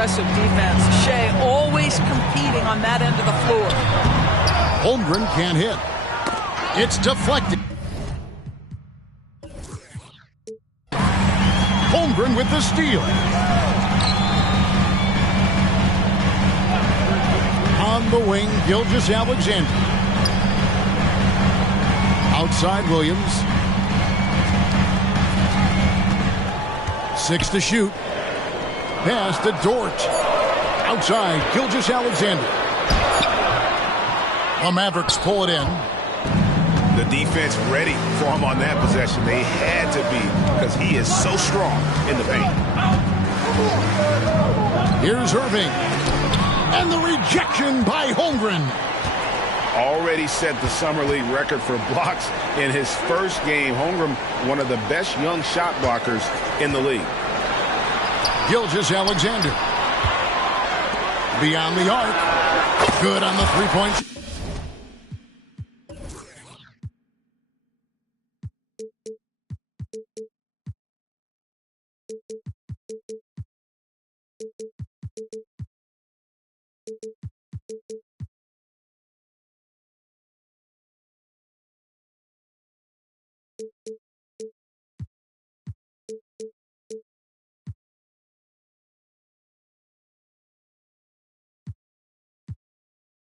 aggressive defense. Shea always competing on that end of the floor. Holmgren can't hit. It's deflected. Holmgren with the steal. On the wing, Gilgeous-Alexander. Outside Williams. 6 to shoot. Pass to Dort. Outside, Gilgeous-Alexander. The Mavericks pull it in. The defense ready for him on that possession. They had to be because he is so strong in the paint. Here's Irving. And the rejection by Holmgren. Already set the Summer League record for blocks in his first game. Holmgren, one of the best young shot blockers in the league. Gilgeous-Alexander. Beyond the arc. Good on the three-point.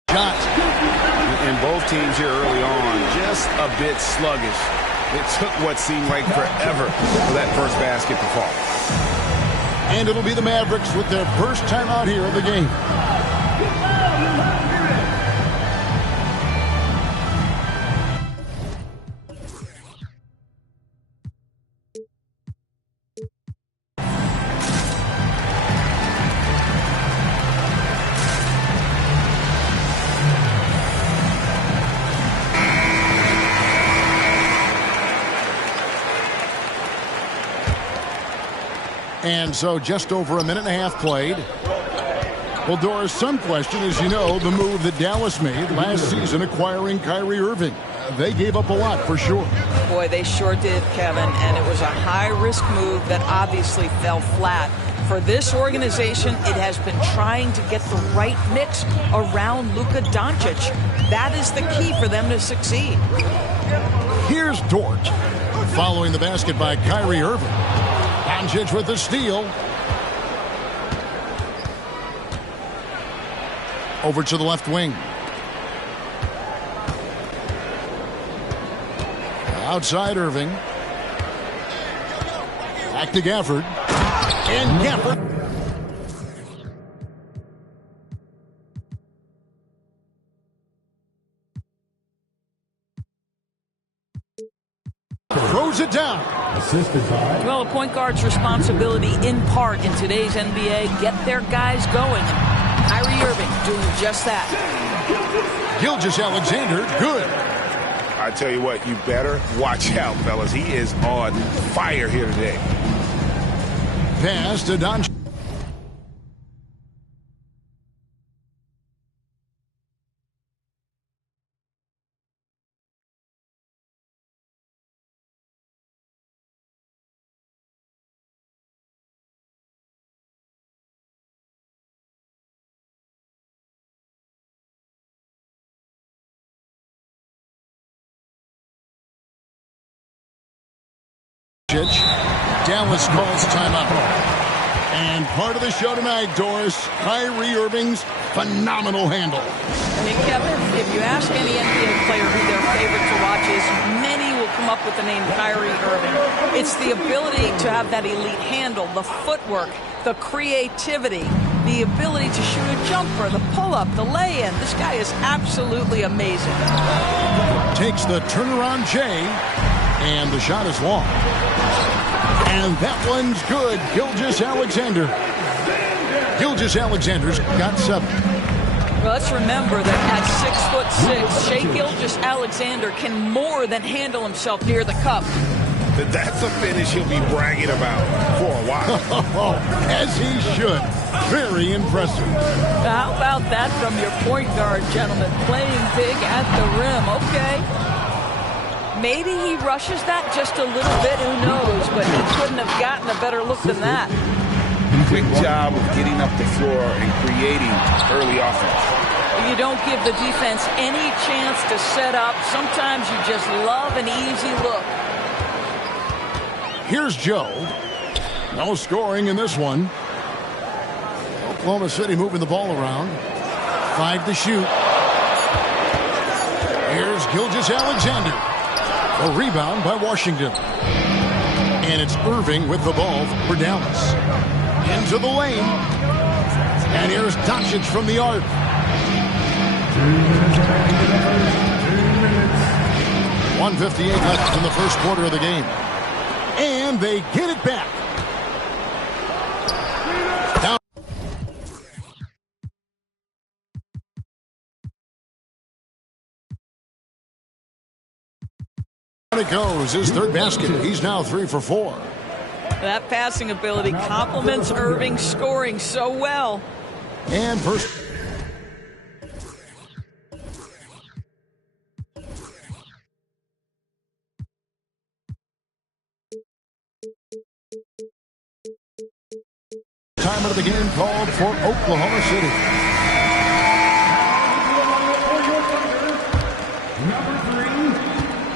Shot. And both teams here early on just a bit sluggish. It took what seemed like forever for that first basket to fall. And it'll be the Mavericks with their first time out here of the game. And so just over a minute and a half played. Well, Doris, some question, as you know, the move that Dallas made last season acquiring Kyrie Irving. They gave up a lot for sure. Boy, they sure did, Kevin, and it was a high-risk move that obviously fell flat. For this organization, it has been trying to get the right mix around Luka Doncic. That is the key for them to succeed. Here's Dort, following the basket by Kyrie Irving. Doncic with the steal. Over to the left wing. Outside Irving. Back to Gafford. And Gafford. Throws it down. Well, a point guard's responsibility in part in today's NBA, get their guys going. Kyrie Irving doing just that. Gilgeous-Alexander, good. I tell you what, you better watch out, fellas. He is on fire here today. Pass to Doncic. Dallas calls timeout. And part of the show tonight, Doris, Kyrie Irving's phenomenal handle. I mean, Kevin, if you ask any NBA player who their favorite to watch is, many will come up with the name Kyrie Irving. It's the ability to have that elite handle, the footwork, the creativity, the ability to shoot a jumper, the pull-up, the lay-in. This guy is absolutely amazing. Takes the turnaround J, and the shot is long. And that one's good. Gilgeous-Alexander. Gilgeous-Alexander's got 7. Well, let's remember that at 6'6", Shai Gilgeous-Alexander can more than handle himself near the cup. That's a finish he'll be bragging about for a while. As he should. Very impressive. How about that from your point guard, gentlemen? Playing big at the rim. Okay. Maybe he rushes that just a little bit. Who knows? But he couldn't have gotten a better look than that. quick job of getting up the floor and creating early offense. You don't give the defense any chance to set up. Sometimes you just love an easy look. Here's Joe. No scoring in this one. Oklahoma City moving the ball around. 5 to shoot. Here's Gilgeous-Alexander. A rebound by Washington. And it's Irving with the ball for Dallas. Into the lane. And here's Doncic from the arc. 1:58 left in the first quarter of the game. And they get it back. Down. It goes, his third basket. He's now 3 for 4. That passing ability complements Irving's scoring so well. And first. Time of the game called for Oklahoma City.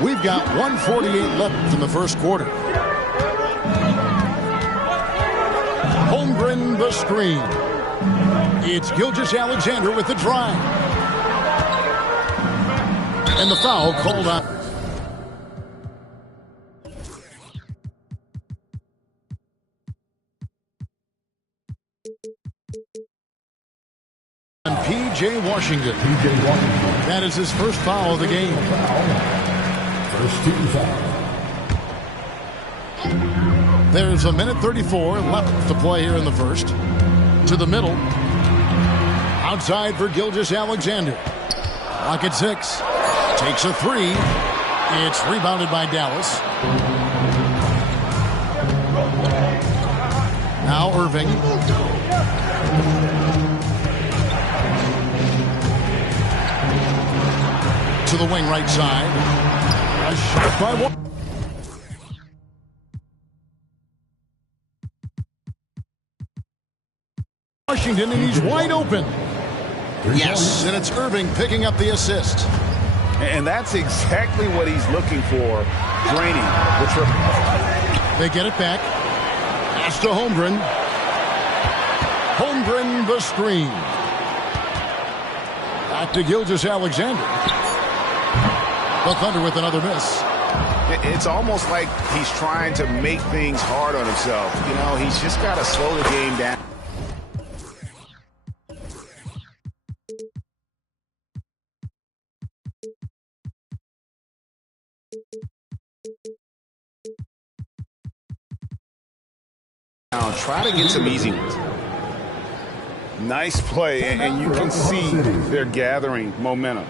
We've got 1:48 left in the first quarter. Holmgren the screen. It's Gilgeous-Alexander with the drive. And the foul called on. And P.J. Washington. That is his first foul of the game. First team foul. There's 1:34 left to play here in the first. To the middle. Outside for Gilgeous-Alexander. Clock at 6. Takes a 3. It's rebounded by Dallas. Now Irving. To the wing right side. A shot by Washington, and he's wide open. Yes, and it's Irving picking up the assist. And that's exactly what he's looking for, draining the triple. They get it back. Pass to Holmgren. Holmgren the screen. Back to Gilgeous-Alexander. The Thunder with another miss. It's almost like he's trying to make things hard on himself. You know, he's just got to slow the game down. Now try to get some easy ones. Nice play, and you can see they're gathering momentum.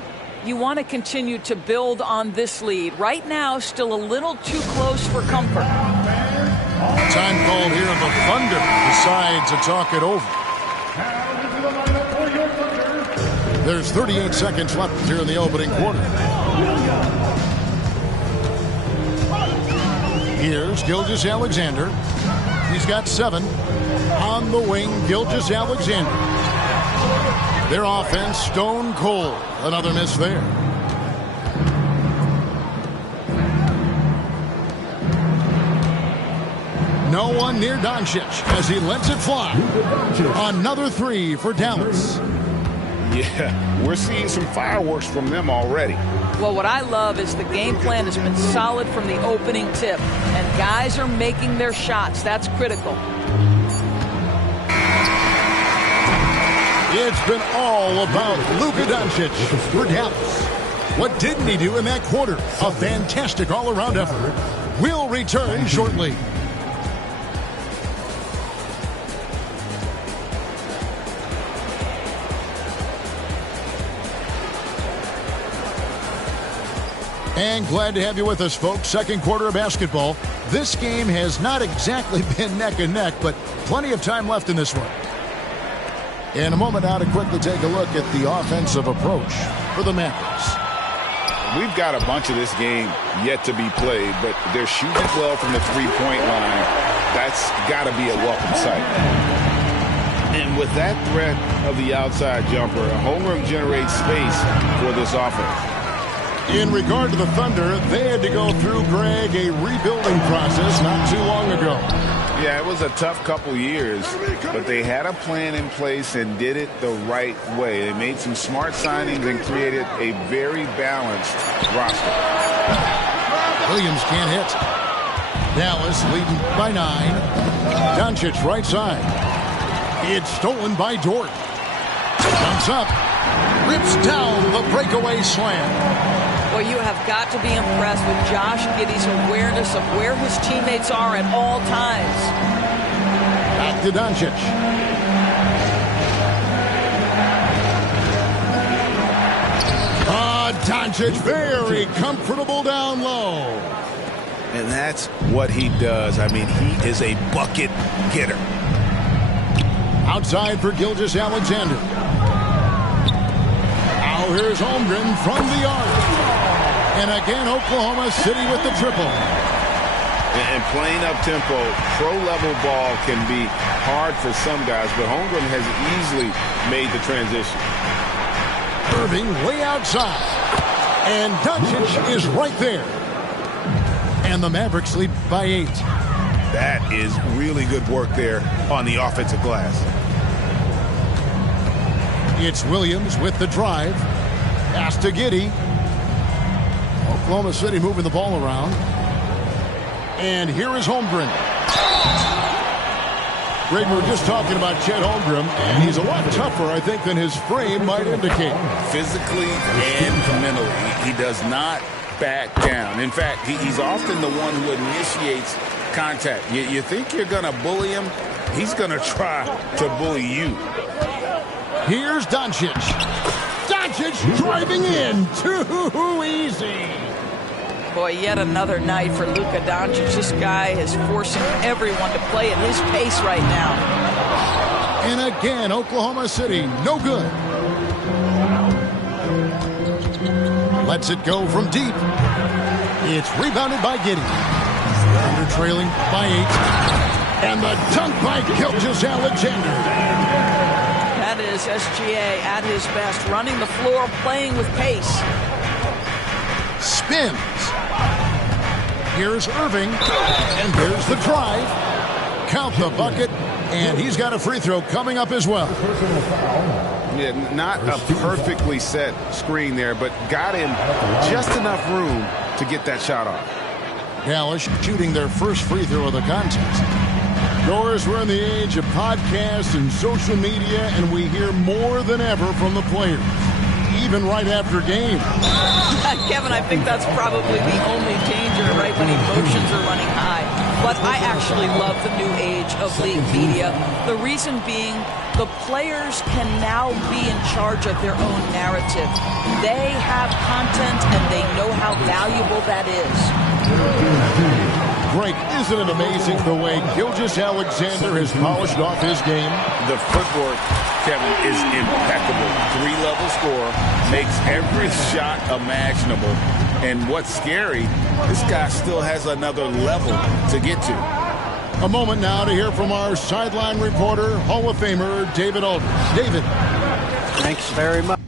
You want to continue to build on this lead. Right now, still a little too close for comfort. Time called here, and the Thunder decide to talk it over. There's 38 seconds left here in the opening quarter. Here's Gilgeous-Alexander. He's got 7. On the wing, Gilgeous-Alexander. Their offense stone cold. Another miss there. No one near Doncic as he lets it fly. Another 3 for Dallas. Yeah, we're seeing some fireworks from them already. Well, what I love is the game plan has been solid from the opening tip, and guys are making their shots. That's critical. It's been all about Luka Doncic for Dallas. What didn't he do in that quarter? A fantastic all-around effort. We'll return shortly. And glad to have you with us, folks. Second quarter of basketball. This game has not exactly been neck and neck, but plenty of time left in this one. In a moment now to quickly take a look at the offensive approach for the Mavericks. We've got a bunch of this game yet to be played, but they're shooting well from the three-point line. That's got to be a welcome sight. And with that threat of the outside jumper, Holmgren generates space for this offense. In regard to the Thunder, they had to go through, Greg, a rebuilding process not too long ago. Yeah, it was a tough couple years, but they had a plan in place and did it the right way. They made some smart signings and created a very balanced roster. Williams can't hit. Dallas leading by 9. Doncic right side. It's stolen by Dort. Jumps up. Rips down the breakaway slam. Well, you have got to be impressed with Josh Giddey's awareness of where his teammates are at all times. Back to Doncic. Doncic very comfortable down low. And that's what he does. I mean, he is a bucket getter. Outside for Gilgeous-Alexander. Now here's Holmgren from the arc. And again, Oklahoma City with the triple. And playing up-tempo, pro-level ball can be hard for some guys, but Holmgren has easily made the transition. Irving way outside. And Doncic is right there. And the Mavericks lead by 8. That is really good work there on the offensive glass. It's Williams with the drive. Pass to Giddey. Oklahoma City moving the ball around. And here is Holmgren. Greg, we were just talking about Chet Holmgren, and he's a lot tougher, I think, than his frame might indicate. Physically and mentally, he does not back down. In fact, he's often the one who initiates contact. You think you're going to bully him, he's going to try to bully you. Here's Doncic. Doncic driving in. Too easy. Boy, yet another night for Luka Doncic. This guy is forcing everyone to play at his pace right now. And again, Oklahoma City, no good. Lets it go from deep. It's rebounded by Giddey. Under trailing by 8. And the dunk by Gilgeous-Alexander. That is SGA at his best, running the floor, playing with pace. Spins. Here's Irving. And there's the drive. Count the bucket. And he's got a free throw coming up as well. Yeah, not a perfectly set screen there, but got him just enough room to get that shot off. Dallas shooting their first free throw of the contest. Doris, we're in the age of podcasts and social media, and we hear more than ever from the players, even right after games. Kevin, I think that's probably the only danger, right, when emotions are running high. But I actually love the new age of league media. The reason being, the players can now be in charge of their own narrative. They have content, and they know how valuable that is. Greg, isn't it amazing the way Gilgeous-Alexander has polished off his game? The footwork, Kevin, is impeccable. 3-level score, makes every shot imaginable. And what's scary, this guy still has another level to get to. A moment now to hear from our sideline reporter, Hall of Famer David Aldridge. David. Thanks very much.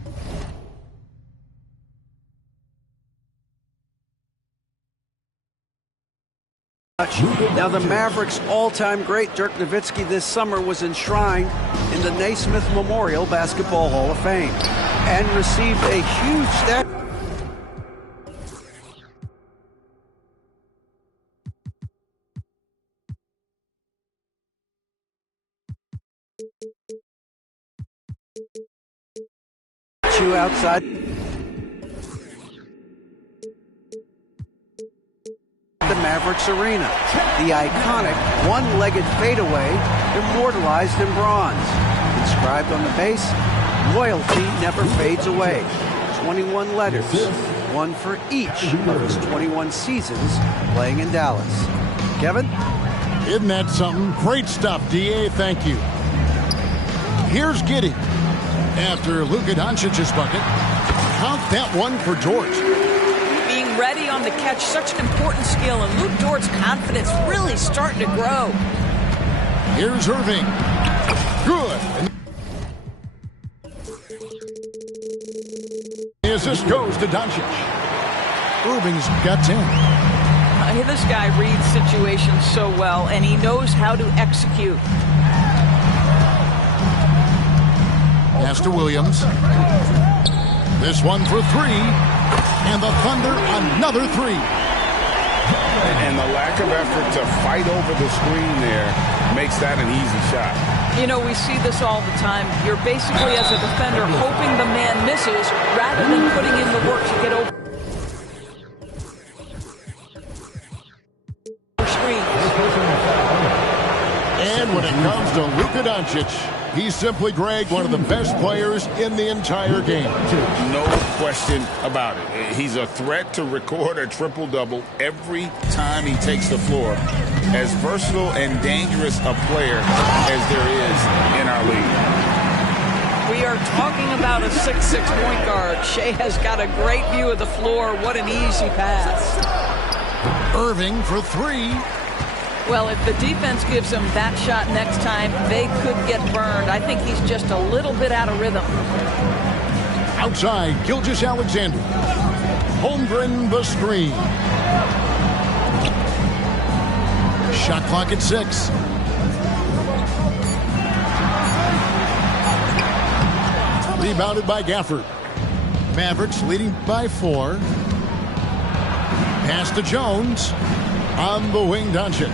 Now, the Mavericks' all-time great Dirk Nowitzki this summer was enshrined in the Naismith Memorial Basketball Hall of Fame and received a huge statue. Outside the Mavericks arena. The iconic one-legged fadeaway immortalized in bronze. Inscribed on the base, loyalty never fades away. 21 letters, one for each of his 21 seasons playing in Dallas. Kevin? Isn't that something? Great stuff, D.A. Thank you. Here's Giddey. After Luka Doncic's bucket, count that one for Dort. Being ready on the catch, such an important skill, and Luke Dort's confidence really starting to grow. Here's Irving. Good. The assist goes to Doncic. Irving's got 10. This guy reads situations so well, and he knows how to execute. Pass to Williams. This one for three. And the Thunder, another three. And the lack of effort to fight over the screen there makes that an easy shot. You know, we see this all the time. You're basically, as a defender, hoping the man misses rather than putting in the work to get over screens. And when it comes to Luka Doncic, he's simply, Greg, one of the best players in the entire game. No question about it. He's a threat to record a triple-double every time he takes the floor. As versatile and dangerous a player as there is in our league. We are talking about a 6'6" point guard. Shea has got a great view of the floor. What an easy pass. Irving for three. Well, if the defense gives him that shot next time, they could get burned. I think he's just a little bit out of rhythm. Outside, Gilgeous-Alexander. Holmgren the screen. Shot clock at 6. Rebounded by Gafford. Mavericks leading by 4. Pass to Jones. On the wing, Doncic.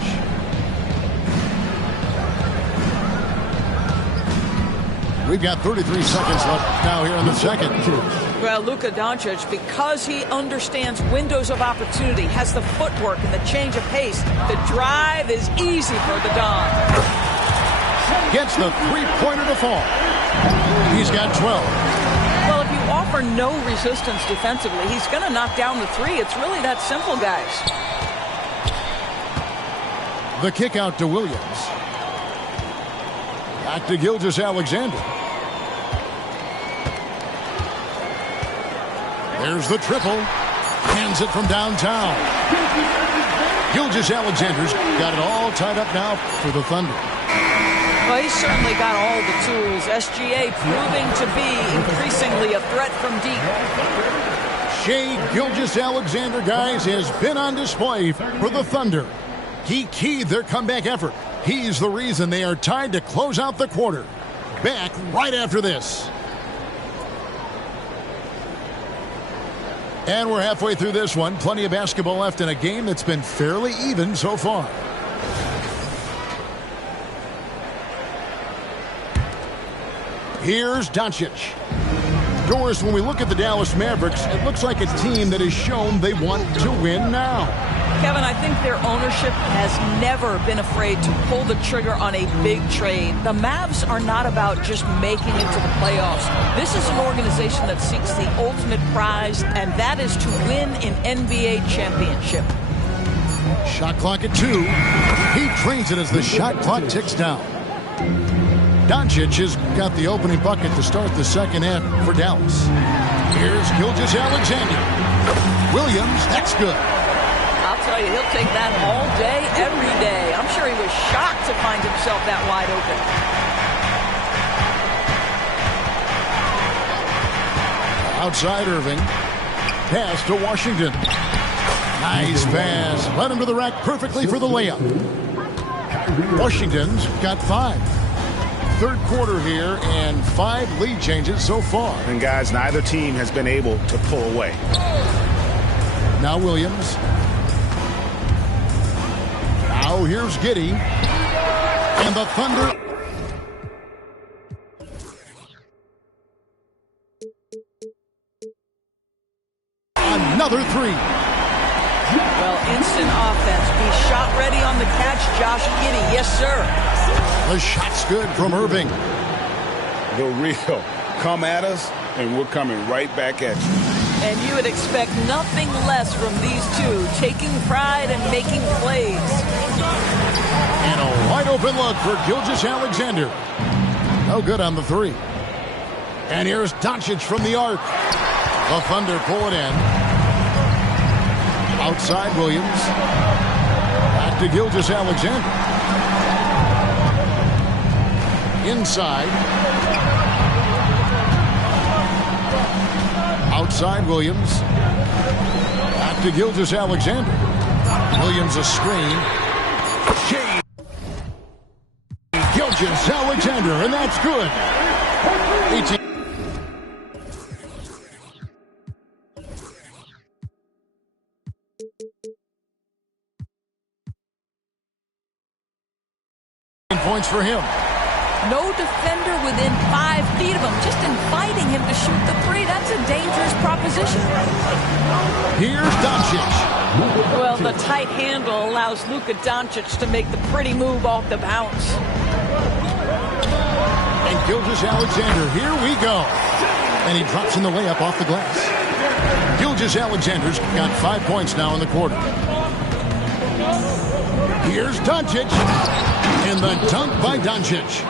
We've got 33 seconds left now here in the second. Well, Luka Doncic, because he understands windows of opportunity, has the footwork and the change of pace, the drive is easy for the Don. Gets the three-pointer to fall. He's got 12. Well, if you offer no resistance defensively, he's going to knock down the three. It's really that simple, guys. The kick out to Williams. Back to Gilgeous-Alexander. There's the triple. Hands it from downtown. Gilgeous-Alexander's got it all tied up now for the Thunder. Well, he's certainly got all the tools. SGA proving to be increasingly a threat from deep. Shea Gilgeous-Alexander, guys, has been on display for the Thunder. He keyed their comeback effort. He's the reason they are tied to close out the quarter. Back right after this. And we're halfway through this one. Plenty of basketball left in a game that's been fairly even so far. Here's Doncic. Doris, when we look at the Dallas Mavericks, it looks like a team that has shown they want to win now. Kevin, I think their ownership has never been afraid to pull the trigger on a big trade. The Mavs are not about just making it to the playoffs. This is an organization that seeks the ultimate prize, and that is to win an NBA championship. Shot clock at 2. He trains it as the shot clock ticks down. Doncic has got the opening bucket to start the second half for Dallas. Here's Gilgeous-Alexander. Williams, that's good. I'll tell you, he'll take that all day, every day. I'm sure he was shocked to find himself that wide open. Outside Irving. Pass to Washington. Nice pass. Led him to the rack perfectly for the layup. Washington's got 5. Third quarter here and 5 lead changes so far. And guys, neither team has been able to pull away. Now Williams. Now here's Giddey. And the Thunder. Another 3. Well, instant offense. Be shot ready on the catch, Josh Giddey. Yes, sir. The shot's good from Irving. The real. Come at us, and we're coming right back at you. And you would expect nothing less from these two, taking pride and making plays. And a wide open look for Gilgeous-Alexander. No good on the 3. And here's Doncic from the arc. The Thunder pull it in. Outside Williams. Back to Gilgeous-Alexander. Inside. Outside Williams. Back to Gilgeous-Alexander. Williams a screen. Gilgeous-Alexander, and that's good. 18. Points for him. No defender within 5 feet of him, just inviting him to shoot the three. That's a dangerous proposition. Here's Doncic. Well, the tight handle allows Luka Doncic to make the pretty move off the bounce. And Gilgeous-Alexander, here we go. And he drops in the layup off the glass. Gilgeous-Alexander's got 5 points now in the quarter. Here's Doncic. And the dunk by Doncic.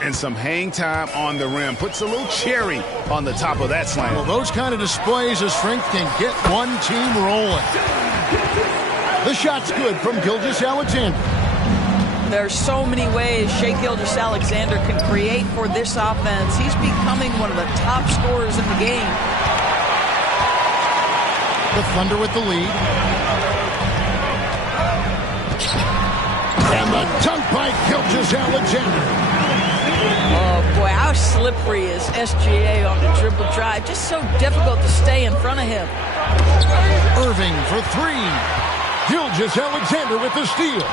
And some hang time on the rim. Puts a little cherry on the top of that slam. Well, those kind of displays of strength can get one team rolling. The shot's good from Gilgeous-Alexander. There's so many ways Shai Gilgeous-Alexander can create for this offense. He's becoming one of the top scorers in the game. The Thunder with the lead. And the dunk by Gilgeous-Alexander. Oh, boy, how slippery is SGA on the dribble drive. Just so difficult to stay in front of him. Irving for 3. Gilgeous-Alexander with the steal.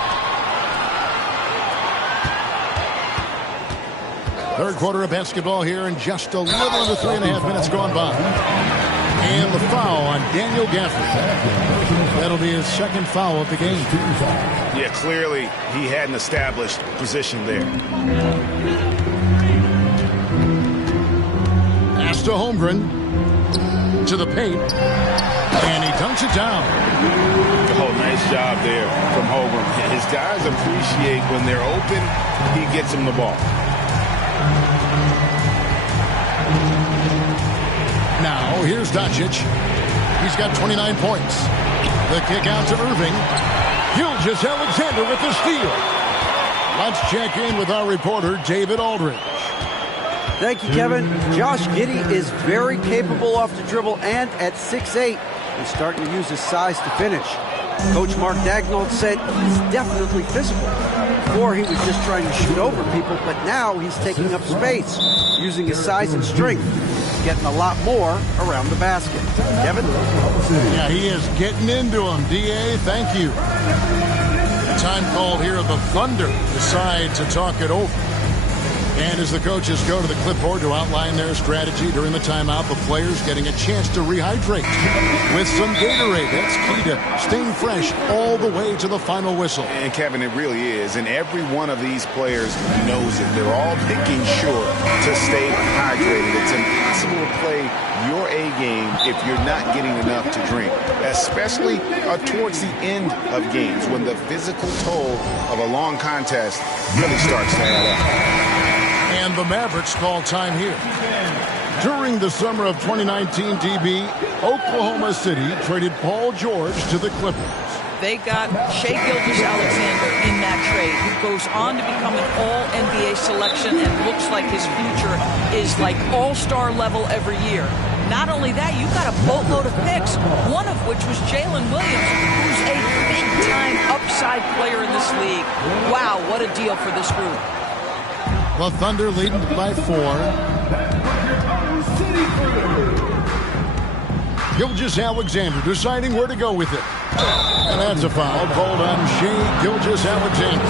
Third quarter of basketball here, and just a little under 3.5 minutes gone by. And the foul on Daniel Gafford. That'll be his second foul of the game. Yeah, clearly he had an established position there. Pass to Holmgren. To the paint. And he dunks it down. Oh, nice job there from Holmgren. His guys appreciate when they're open, he gets them the ball. Now, here's Doncic. He's got 29 points. The kick out to Irving. Gilgeous-Alexander with the steal. Let's check in with our reporter, David Aldridge. Thank you, Kevin. Josh Giddey is very capable off the dribble, and at 6'8", he's starting to use his size to finish. Coach Mark Daigneault said he's definitely physical. Before, he was just trying to shoot over people, but now he's taking up space, using his size and strength, getting a lot more around the basket. Kevin? Yeah, he is getting into him. D.A., thank you. Time called here. The Thunder decide to talk it over. And as the coaches go to the clipboard to outline their strategy during the timeout, the players getting a chance to rehydrate with some Gatorade. That's key to staying fresh all the way to the final whistle. And Kevin, it really is. And every one of these players knows it. They're all making sure to stay hydrated. It's impossible to play your A game if you're not getting enough to drink, especially towards the end of games when the physical toll of a long contest really starts to add up. And the Mavericks call time here. During the summer of 2019, DB, Oklahoma City traded Paul George to the Clippers. They got Shai Gilgeous-Alexander in that trade, who goes on to become an all-NBA selection and looks like his future is like all-star level every year. Not only that, you've got a boatload of picks, one of which was Jalen Williams, who's a big-time upside player in this league. Wow, what a deal for this group. The Thunder leading by 4. Gilgeous-Alexander deciding where to go with it. And that's a foul called on Shai Gilgeous-Alexander.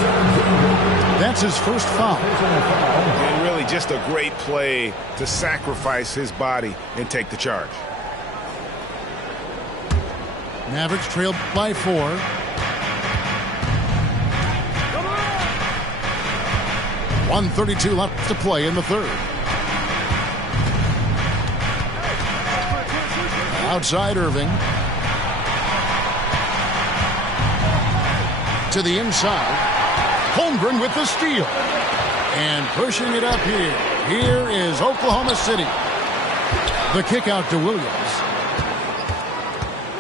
That's his first foul. And really just a great play to sacrifice his body and take the charge. Mavericks trailed by 4. .132 left to play in the third. Outside Irving. To the inside. Holmgren with the steal. And pushing it up here. Here is Oklahoma City. The kick out to Williams.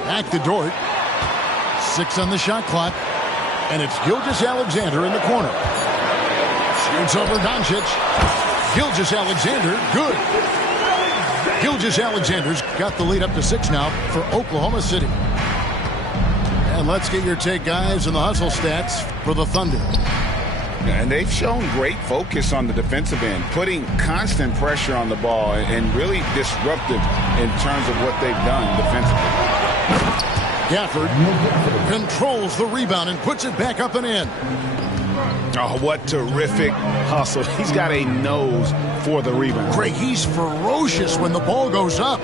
Back to Dort. 6 on the shot clock. And it's Gilgeous-Alexander in the corner. It's over Doncic. Gilgeous-Alexander, good. Gilgeous-Alexander's got the lead up to 6 now for Oklahoma City. And let's get your take, guys, on the hustle stats for the Thunder. And they've shown great focus on the defensive end, putting constant pressure on the ball and really disruptive in terms of what they've done defensively. Gafford controls the rebound and puts it back up and in. Oh, what terrific hustle. He's got a nose for the rebound. Craig, he's ferocious when the ball goes up.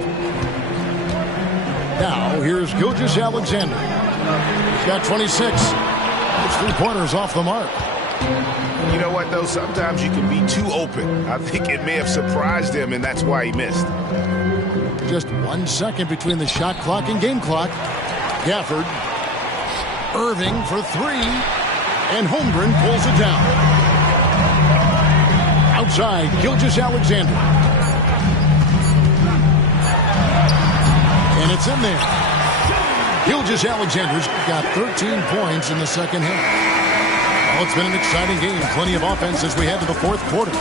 Now, here's Gilgeous-Alexander. He's got 26. His three-pointers off the mark. You know what, though? Sometimes you can be too open. I think it may have surprised him, and that's why he missed. Just 1 second between the shot clock and game clock. Gafford. Irving for 3. And Holmgren pulls it down. Outside, Gilgeous-Alexander. And it's in there. Gilgeous-Alexander's got 13 points in the second half. Well, it's been an exciting game. Plenty of offense as we head to the fourth quarter.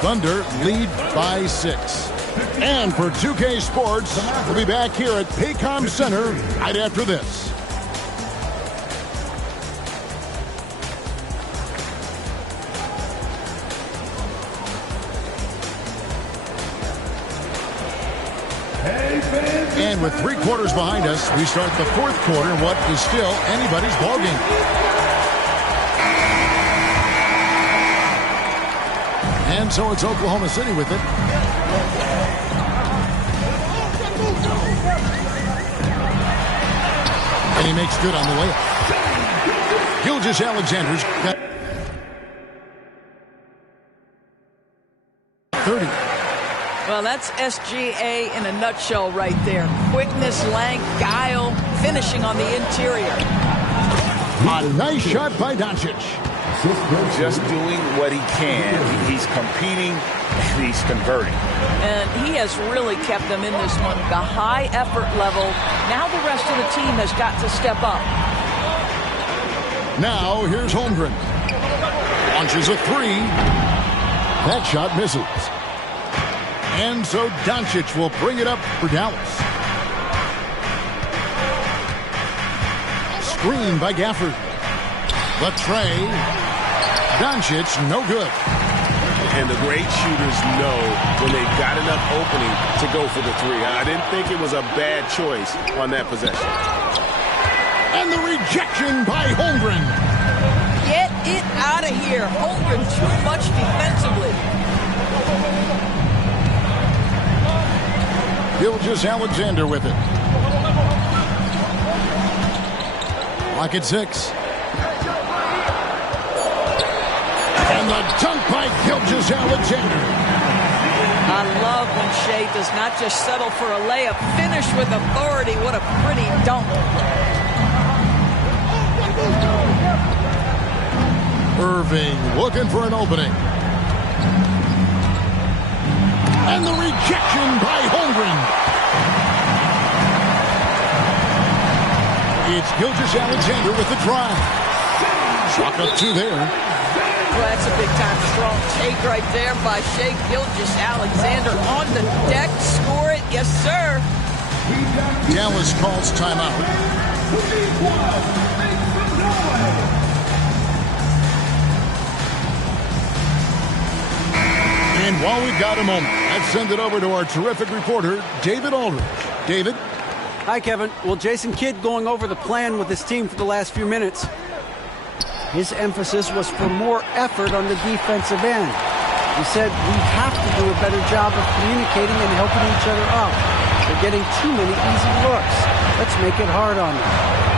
Thunder lead by 6. And for 2K Sports, we'll be back here at Paycom Center right after this. And with 3 quarters behind us, we start the fourth quarter in what is still anybody's ballgame. And so it's Oklahoma City with it. And he makes good on the layup. Gilgeous-Alexander's got 30. Well, that's SGA in a nutshell right there. Quickness, length, guile, finishing on the interior. A nice shot by Doncic. Just doing what he can. He's competing, and he's converting. And he has really kept them in this one. The high effort level. Now the rest of the team has got to step up. Now here's Holmgren. Launches a 3. That shot misses. And so Doncic will bring it up for Dallas. Screen by Gafford. The tray. Doncic, no good. And the great shooters know when they've got enough opening to go for the 3. I didn't think it was a bad choice on that possession. And the rejection by Holmgren. Get it out of here. Holmgren too much defensively. Gilgeous-Alexander with it. Lock at 6. And the dunk by Gilgeous-Alexander. I love when Shea does not just settle for a layup. Finish with authority. What a pretty dunk. Irving looking for an opening. And the rejection by Holmgren. It's Gilgeous-Alexander with the drive. Chalk up 2 there. Well, that's a big-time strong take right there by Shea Gilgeous-Alexander on the deck. Score it. Yes, sir. Dallas calls timeout. And while we've got a moment, let's send it over to our terrific reporter, David Aldridge. David? Hi, Kevin. Well, Jason Kidd going over the plan with his team for the last few minutes. His emphasis was for more effort on the defensive end. He said we have to do a better job of communicating and helping each other out. They're getting too many easy looks. Let's make it hard on them.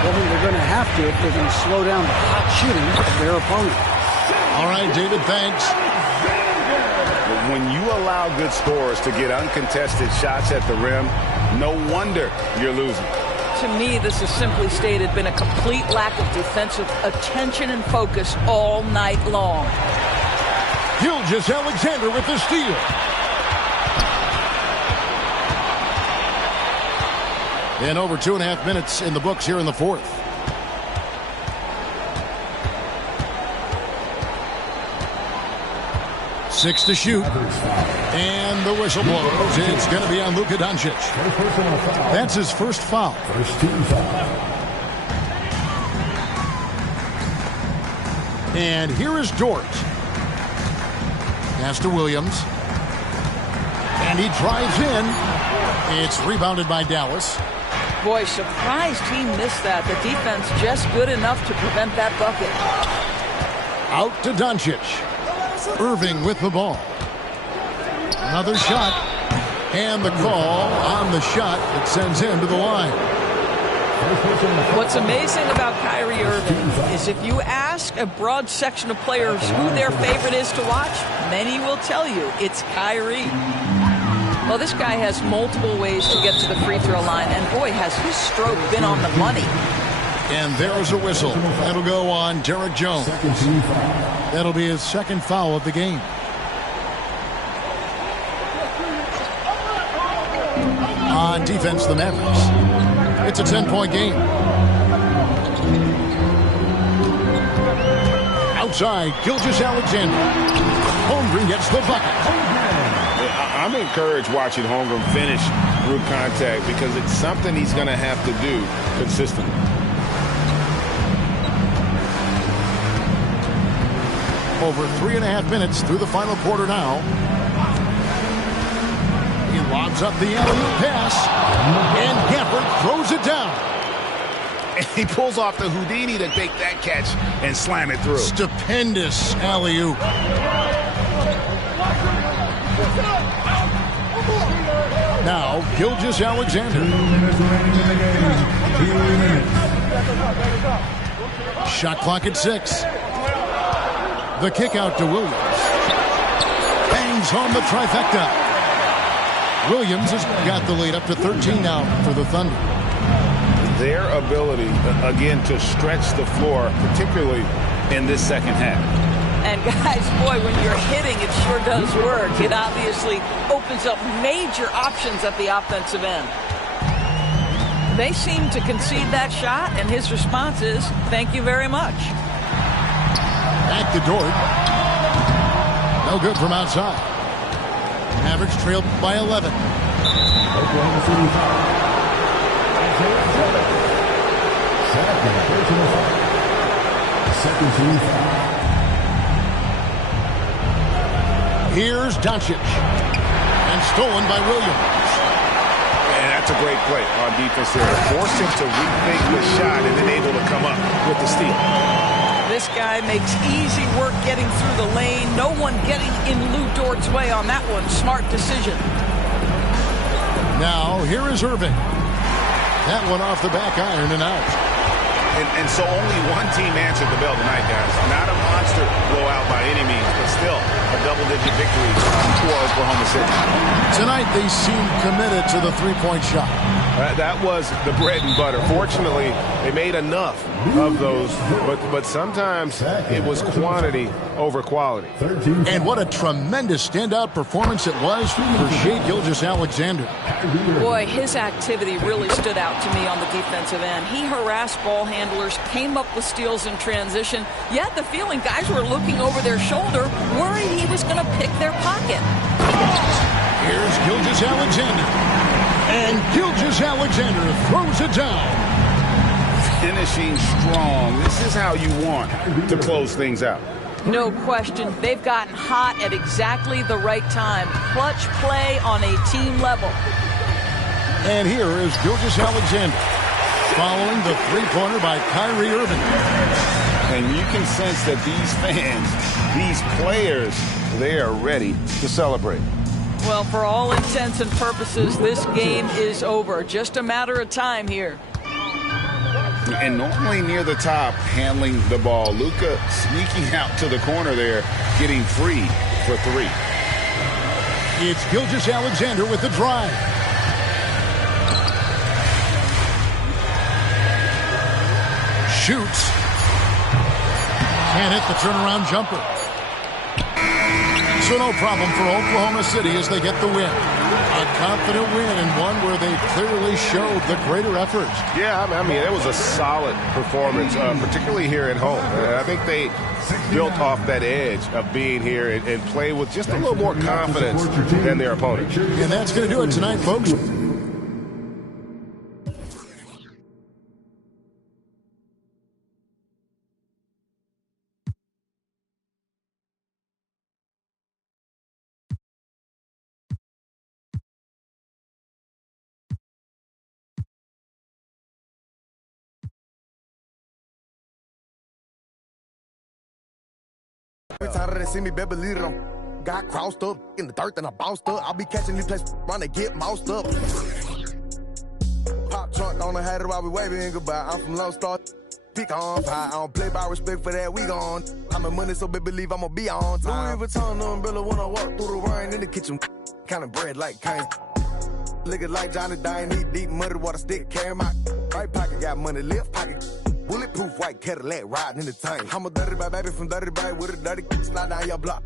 Kevin, they're going to have to if they're going to slow down the hot shooting of their opponent. All right, David, thanks. When you allow good scorers to get uncontested shots at the rim, no wonder you're losing. To me, this has simply stated been a complete lack of defensive attention and focus all night long. Gilgeous-Alexander with the steal. And over 2.5 minutes in the books here in the fourth. 6 to shoot. And the whistle blows. It's going to be on Luka Doncic. That's his first foul. First team foul. And here is Dort. Pass to Williams. And he drives in. It's rebounded by Dallas. Boy, surprised he missed that. The defense just good enough to prevent that bucket. Out to Doncic. Irving with the ball. Another shot. And the call on the shot that sends him to the line. What's amazing about Kyrie Irving is if you ask a broad section of players who their favorite is to watch, many will tell you it's Kyrie. Well, this guy has multiple ways to get to the free throw line, and boy, has his stroke been on the money. And there's a whistle. That'll go on Derek Jones. That'll be his second foul of the game. On defense, the Mavericks. It's a 10-point game. Outside, Gilgeous-Alexander. Holmgren gets the bucket. I'm encouraged watching Holmgren finish through contact because it's something he's going to have to do consistently. Over 3.5 minutes through the final quarter now. He lobs up the alley pass, and Gafford throws it down. And he pulls off the Houdini to take that catch and slam it through. Stupendous alley-oop. Now, Gilgeous-Alexander. Shot clock at 6. The kick out to Williams. Bangs home the trifecta. Williams has got the lead up to 13 now for the Thunder. Their ability, again, to stretch the floor, particularly in this second half. And guys, boy, when you're hitting, it sure does work. It obviously opens up major options at the offensive end. They seem to concede that shot, and his response is, thank you very much. Back to Dort. No good from outside. Mavericks trailed by 11. Oklahoma City foul. Second team foul. Here's Doncic. And stolen by Williams. And that's a great play on defense there. Forced him to rethink the shot and then able to come up with the steal. This guy makes easy work getting through the lane. No one getting in Lou Dort's way on that one. Smart decision. Now, here is Irving. That one off the back iron and out. And so only one team answered the bell tonight, guys. Not a monster blowout by any means, but still a double-digit victory for Oklahoma City. Tonight, they seem committed to the three-point shot. That was the bread and butter. Fortunately, they made enough of those, but sometimes it was quantity over quality. And what a tremendous standout performance it was for Shai Gilgeous-Alexander. Boy, his activity really stood out to me on the defensive end. He harassed ball handlers, came up with steals in transition. You had the feeling guys were looking over their shoulder, worried he was going to pick their pocket. Here's Gilgeous-Alexander. And Gilgeous-Alexander throws it down. Finishing strong. This is how you want to close things out. No question. They've gotten hot at exactly the right time. Clutch play on a team level. And here is Gilgeous-Alexander following the three-pointer by Kyrie Irving. And you can sense that these fans, these players, they are ready to celebrate. Well, for all intents and purposes, this game is over. Just a matter of time here. And normally near the top, handling the ball. Luka sneaking out to the corner there, getting free for three. It's Gilgeous-Alexander with the drive. Shoots. Can't hit the turnaround jumper. So no problem for Oklahoma City as they get the win. A confident win and one where they clearly showed the greater effort. Yeah, I mean, it was a solid performance, particularly here at home. I think they built off that edge of being here and play with just a little more confidence than their opponent. And that's going to do it tonight, folks. Every time they see me, better believe it, I'm got crossed up in the dirt and I bounced up. I'll be catching these places run to get moused up. Pop trunk on the hat while we waving goodbye. I'm from Lone Star. Pick on pie. I don't play by respect for that. We gone. I'm in money, so better believe I'ma be on time. Louis Vuitton umbrella when I walk through the rain in the kitchen. Kind of bread like Kane. Looking like Johnny Dine, eat deep muddy water stick. Carry my right pocket, got money, left pocket. Bulletproof white Cadillac riding in the tank. I'm a dirty bad baby from dirty bag with a dirty slide down your block.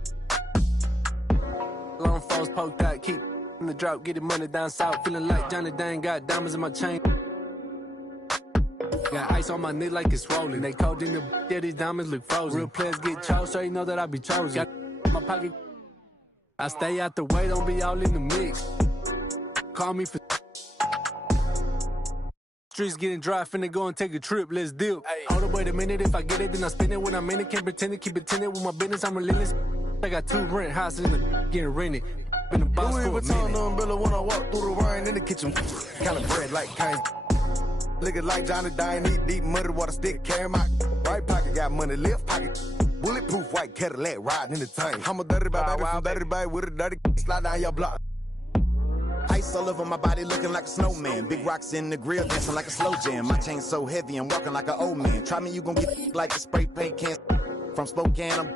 Long foes poked out, keep in the drop, getting money down south. Feeling like Johnny Dang, got diamonds in my chain. Got ice on my neck like it's swollen. They cold in the yeah, these diamonds look frozen. Real players get chose, so you know that I be chosen. Got my pocket. I stay out the way, don't be all in the mix. Call me for streets getting dry, finna go and take a trip, let's dip. Hold up, wait a minute, if I get it, then I spend it. When I'm in it, can't pretend it, keep it tinted with my business, I'm relentless. I got 2 rent houses and getting rented. Been a boss for a minute. Umbrella when I walk through the rain in the kitchen. Kind of bread like Kane. Looking like Johnny Dine, eat deep muddy water stick. Carry my right pocket, got money, left pocket. Bulletproof white Cadillac riding in the tank. I'm a dirty bad baby from dirty bag with a dirty slide down your block. Ice all over my body looking like a snowman. Big rocks in the grill dancing like a slow jam. My chain so heavy I'm walking like an old man. Try me, you gon' get like a spray paint can. From Spokane,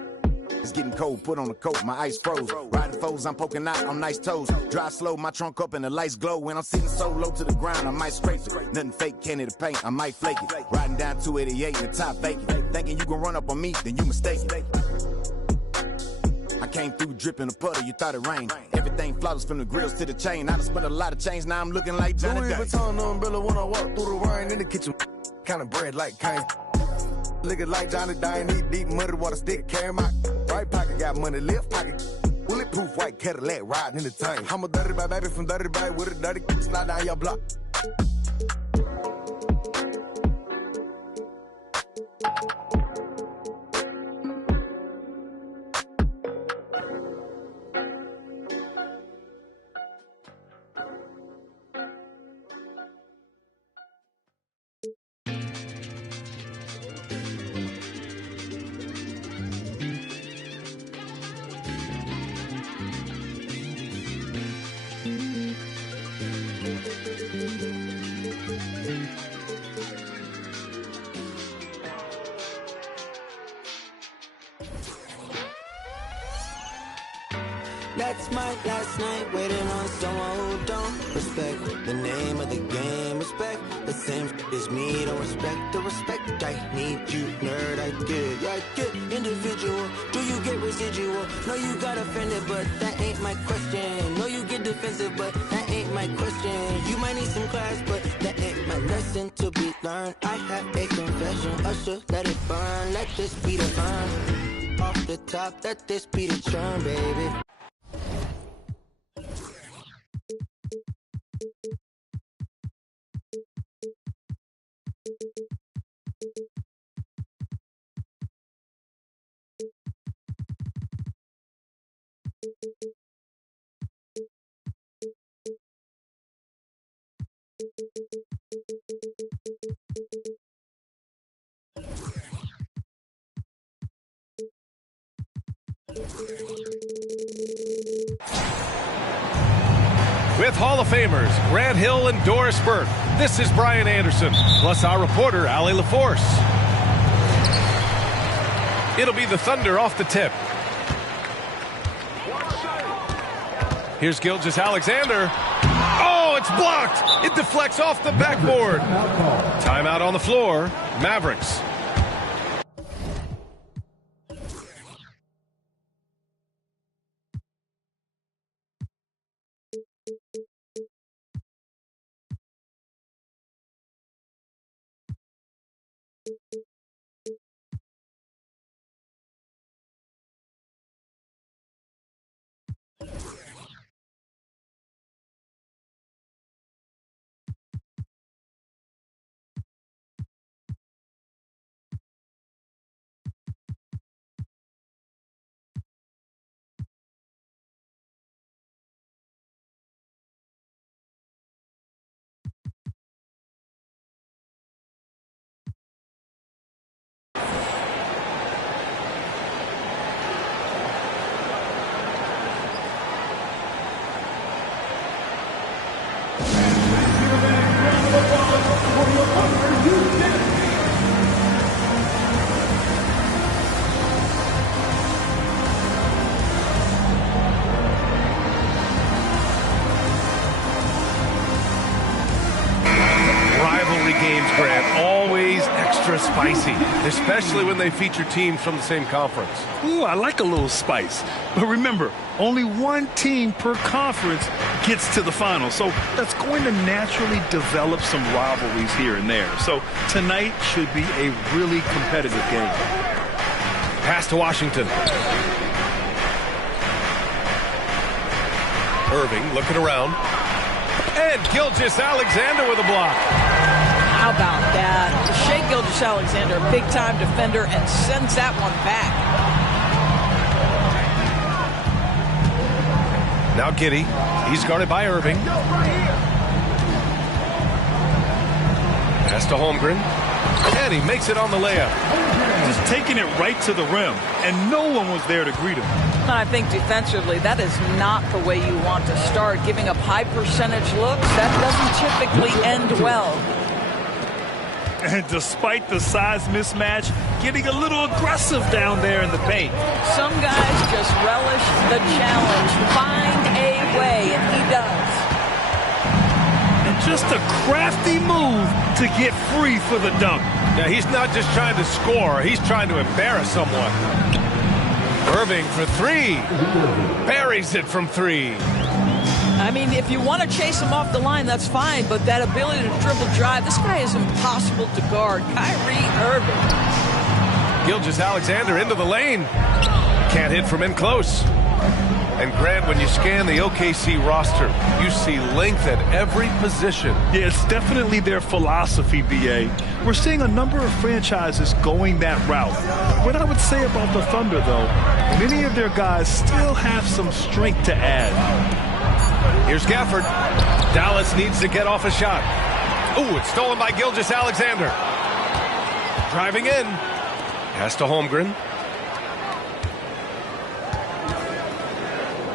it's getting cold, put on a coat, my ice froze. Riding foes, I'm poking out on nice toes. Drive slow, my trunk up and the lights glow. When I'm sitting so low to the ground, I might scrape it. Nothing fake, candy to paint, I might flake it. Riding down 288 in the top vacant. Thinking you gon' run up on me, then you mistaken. I came through dripping a puddle, you thought it rained. Everything flawless from the grills to the chain. I done spent a lot of change, now I'm looking like Johnny Louis Vuitton umbrella when I walk through the rain in the kitchen. Kind of bread like Kane. Looking like Johnny Dine, eat deep muddy water stick. Carry my right pocket, got money, left pocket. Bulletproof white Cadillac riding in the tank. I'm a dirty bad baby from dirty bag with a dirty slide down your block. That's my last night waiting on someone who don't respect the name of the game. Respect the same as me, don't respect the respect. I need you, nerd, I get. Yeah, I get individual. Do you get residual? No, you got offended, but that ain't my question. No, you get defensive, but that ain't my question. You might need some class, but that ain't my lesson to be learned. I have a confession, Usher, let it burn. Let this be the burn. Off the top, let this be the churn, baby. With Hall of Famers Grant Hill and Doris Burke, this is Brian Anderson, plus our reporter, Allie LaForce. It'll be the Thunder off the tip. Here's Gilgeous-Alexander. Oh, it's blocked. It deflects off the backboard. Timeout on the floor. Mavericks. Games, Grant, always extra spicy, especially when they feature teams from the same conference. Ooh, I like a little spice. But remember, only one team per conference gets to the final. So that's going to naturally develop some rivalries here and there. So tonight should be a really competitive game. Pass to Washington. Irving looking around. And Gilgeous-Alexander with a block. How about that? Shai Gilgeous-Alexander, a big-time defender, and sends that one back. Now Giddey. He's guarded by Irving. Pass to Holmgren. And he makes it on the layup. Just taking it right to the rim, and no one was there to greet him. I think defensively, that is not the way you want to start. Giving up high percentage looks, that doesn't typically end well. And despite the size mismatch, getting a little aggressive down there in the paint. Some guys just relish the challenge, find a way, and he does. And just a crafty move to get free for the dunk. Now, he's not just trying to score, he's trying to embarrass someone. Irving for three. Buries it from three. I mean, if you want to chase him off the line, that's fine, but that ability to dribble drive, this guy is impossible to guard. Kyrie Irving. Gilgeous-Alexander into the lane. Can't hit from in close. And Grant, when you scan the OKC roster, you see length at every position. Yeah, it's definitely their philosophy, B.A. We're seeing a number of franchises going that route. What I would say about the Thunder, though, many of their guys still have some strength to add. Here's Gafford. Dallas needs to get off a shot. Ooh, it's stolen by Gilgeous-Alexander. Driving in. Pass to Holmgren.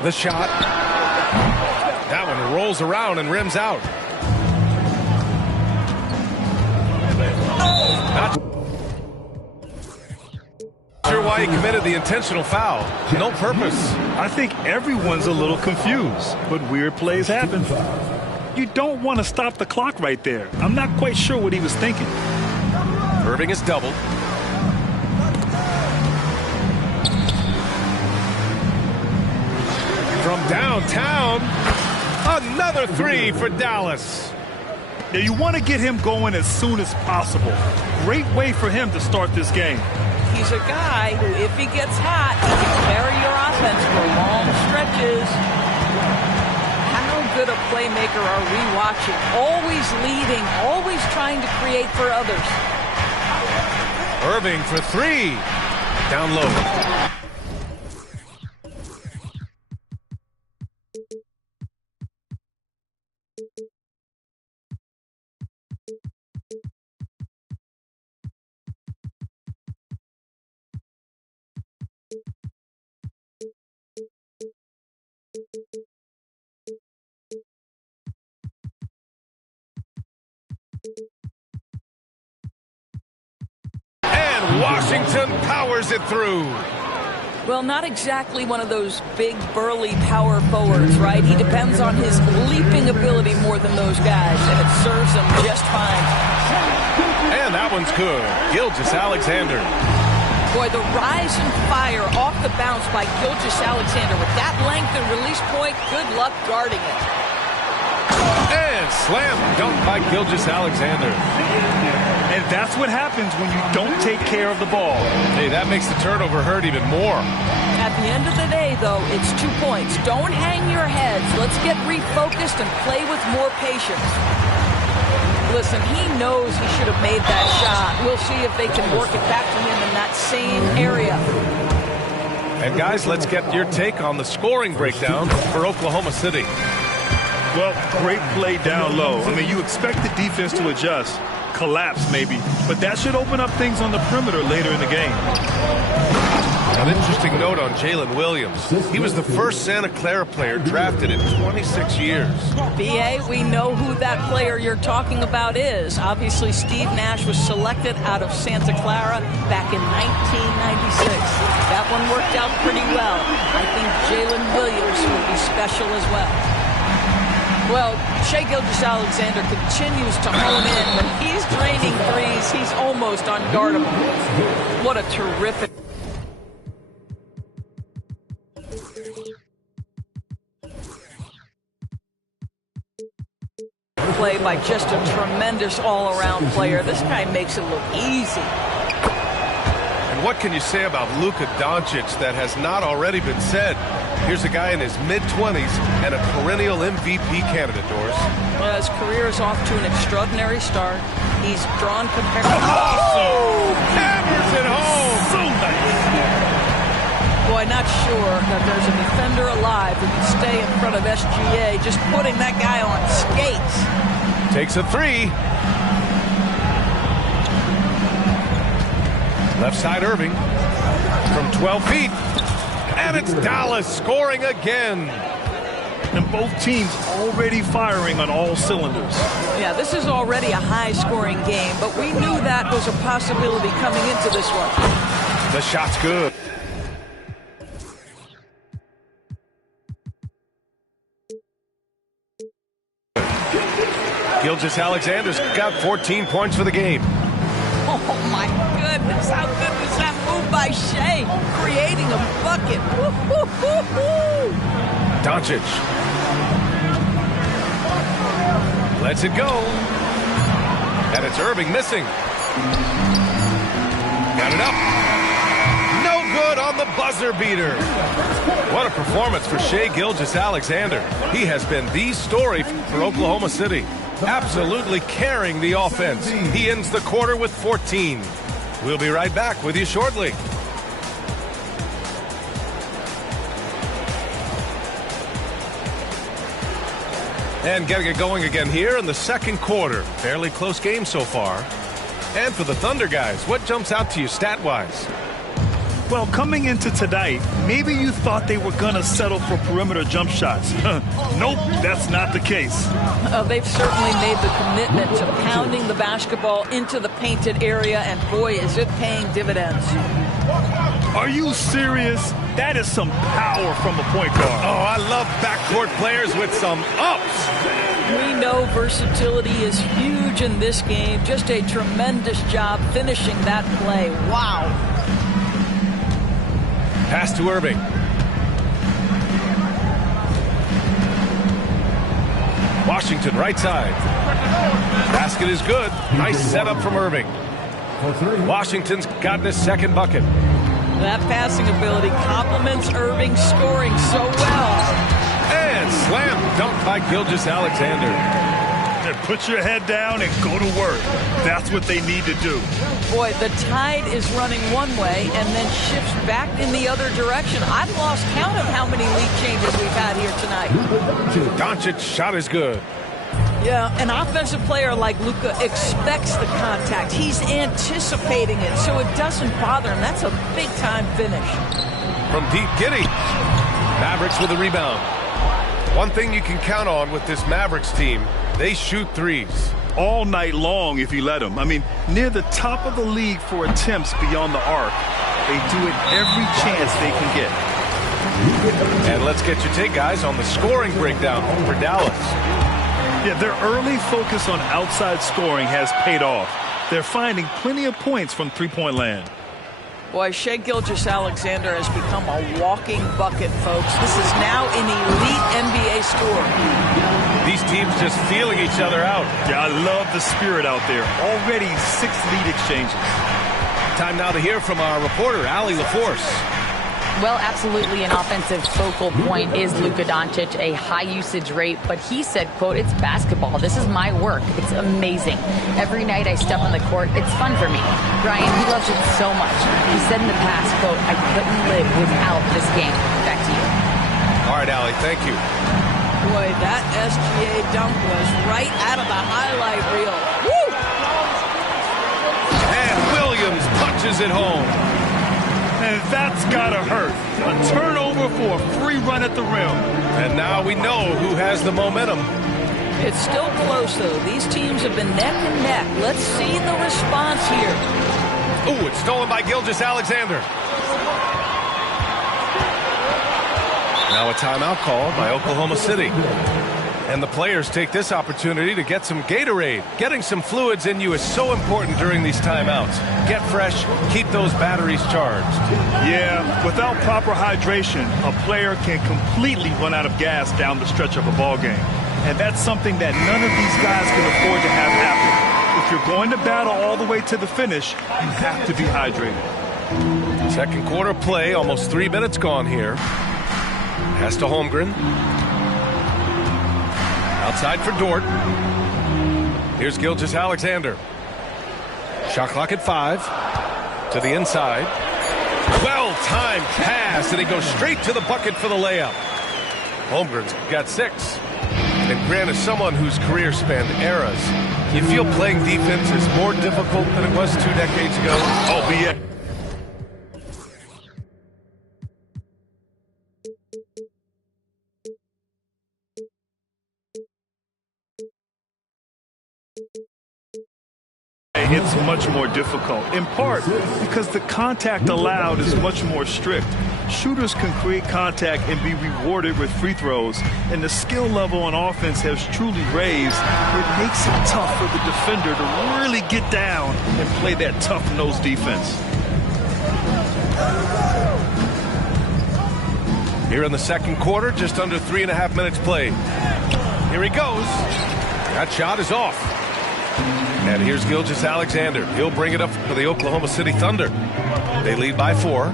The shot. That one rolls around and rims out. Not sure why he committed the intentional foul. No purpose. I think everyone's a little confused, but weird plays happen. You don't want to stop the clock right there. I'm not quite sure what he was thinking. Irving is doubled. From downtown, another three for Dallas. Yeah, you want to get him going as soon as possible. Great way for him to start this game. He's a guy who, if he gets hot, he can carry your offense for long stretches. How good a playmaker are we watching? Always leading, always trying to create for others. Irving for three. Down low. And Washington powers it through. Well, not exactly one of those big, burly power forwards, right? He depends on his leaping ability more than those guys, and it serves him just fine. And that one's good. Gilgeous-Alexander. Boy, the rise and fire off the bounce by Gilgeous-Alexander. With that length and release point, good luck guarding it. And slam dunk by Gilgeous-Alexander. And that's what happens when you don't take care of the ball. Hey, that makes the turnover hurt even more. At the end of the day, though, it's 2 points. Don't hang your heads. Let's get refocused and play with more patience. Listen, he knows he should have made that shot. We'll see if they can work it back to him in that same area. And guys, let's get your take on the scoring breakdown for Oklahoma City. Well, great play down low. I mean, you expect the defense to adjust, collapse maybe, but that should open up things on the perimeter later in the game. An interesting note on Jalen Williams. He was the first Santa Clara player drafted in 26 years. BA, we know who that player you're talking about is. Obviously, Steve Nash was selected out of Santa Clara back in 1996. That one worked out pretty well. I think Jalen Williams will be special as well. Well, Shai Gilgeous-Alexander continues to hone in. When he's draining threes, he's almost unguardable. What a terrific play by just a tremendous all-around player. This guy makes it look easy. And what can you say about Luka Doncic that has not already been said? Here's a guy in his mid-20s and a perennial MVP candidate, Doris. Well, his career is off to an extraordinary start. He's drawn comparisons. Oh! Hammers it home! So nice. Boy, not sure that there's a defender alive who can stay in front of SGA, just putting that guy on skates. Takes a three. Left side Irving from 12 feet. And it's Dallas scoring again. And both teams already firing on all cylinders. Yeah, this is already a high-scoring game, but we knew that was a possibility coming into this one. The shot's good. Gilgeous-Alexander's got 14 points for the game. Oh, my goodness. How good was that move by Shai? Creating a bucket. Woo-hoo-hoo-hoo. Doncic. Lets it go. And it's Irving missing. Got it up. No good on the buzzer beater. What a performance for Shai Gilgeous-Alexander. He has been the story for Oklahoma City. Absolutely carrying the offense. He ends the quarter with 14. We'll be right back with you shortly. And getting it going again here in the second quarter. Fairly close game so far. And for the Thunder guys, what jumps out to you stat-wise? Well, coming into tonight, maybe you thought they were going to settle for perimeter jump shots. Nope, that's not the case. They've certainly made the commitment to pounding the basketball into the painted area, and boy, is it paying dividends. Are you serious? That is some power from a point guard. Oh, I love backcourt players with some ups. We know versatility is huge in this game. Just a tremendous job finishing that play. Wow. Pass to Irving. Washington, right side. Basket is good. Nice setup from Irving. Washington's gotten his second bucket. That passing ability complements Irving's scoring so well. And slam dunk by Gilgeous-Alexander. Put your head down and go to work. That's what they need to do. Boy, the tide is running one way and then shifts back in the other direction. I've lost count of how many lead changes we've had here tonight. Doncic's shot is good. Yeah, an offensive player like Luka expects the contact. He's anticipating it, so it doesn't bother him. That's a big-time finish. From deep, Giddey. Mavericks with a rebound. One thing you can count on with this Mavericks team, they shoot threes. All night long if you let them. I mean, near the top of the league for attempts beyond the arc. They do it every chance they can get. And let's get your take, guys, on the scoring breakdown for Dallas. Yeah, their early focus on outside scoring has paid off. They're finding plenty of points from three-point land. Boy, Shai Gilgeous-Alexander has become a walking bucket, folks. This is now an elite NBA scorer. These teams just feeling each other out. Yeah, I love the spirit out there. Already 6 lead exchanges. Time now to hear from our reporter, Allie LaForce. Well, absolutely an offensive focal point is Luka Doncic, a high usage rate, but he said, quote, "It's basketball. This is my work. It's amazing. Every night I step on the court, it's fun for me." Brian, he loves it so much. He said in the past, quote, "I couldn't live without this game." Back to you. All right, Allie, thank you. Boy, that SGA dunk was right out of the highlight reel. Woo! And Williams punches it home. And that's gotta hurt. A turnover for a free run at the rim. And now we know who has the momentum. It's still close, though. These teams have been neck and neck. Let's see the response here. Ooh, it's stolen by Gilgeous-Alexander. Now a timeout called by Oklahoma City. And the players take this opportunity to get some Gatorade. Getting some fluids in you is so important during these timeouts. Get fresh, keep those batteries charged. Yeah, without proper hydration, a player can completely run out of gas down the stretch of a ball game. And that's something that none of these guys can afford to have happen. If you're going to battle all the way to the finish, you have to be hydrated. Second quarter play, almost 3 minutes gone here. Pass to Holmgren. Outside for Dort. Here's Gilgeous-Alexander. Shot clock at 5. To the inside. Well-timed pass, and he goes straight to the bucket for the layup. Holmgren's got 6. And Grant is someone whose career spanned eras. You feel playing defense is more difficult than it was 2 decades ago? Albeit. It's much more difficult, in part because the contact allowed is much more strict. Shooters can create contact and be rewarded with free throws, and the skill level on offense has truly raised. It makes it tough for the defender to really get down and play that tough-nosed defense. Here in the second quarter, just under 3.5 minutes played. Here he goes. That shot is off. And here's Gilgeous-Alexander. He'll bring it up for the Oklahoma City Thunder. They lead by 4.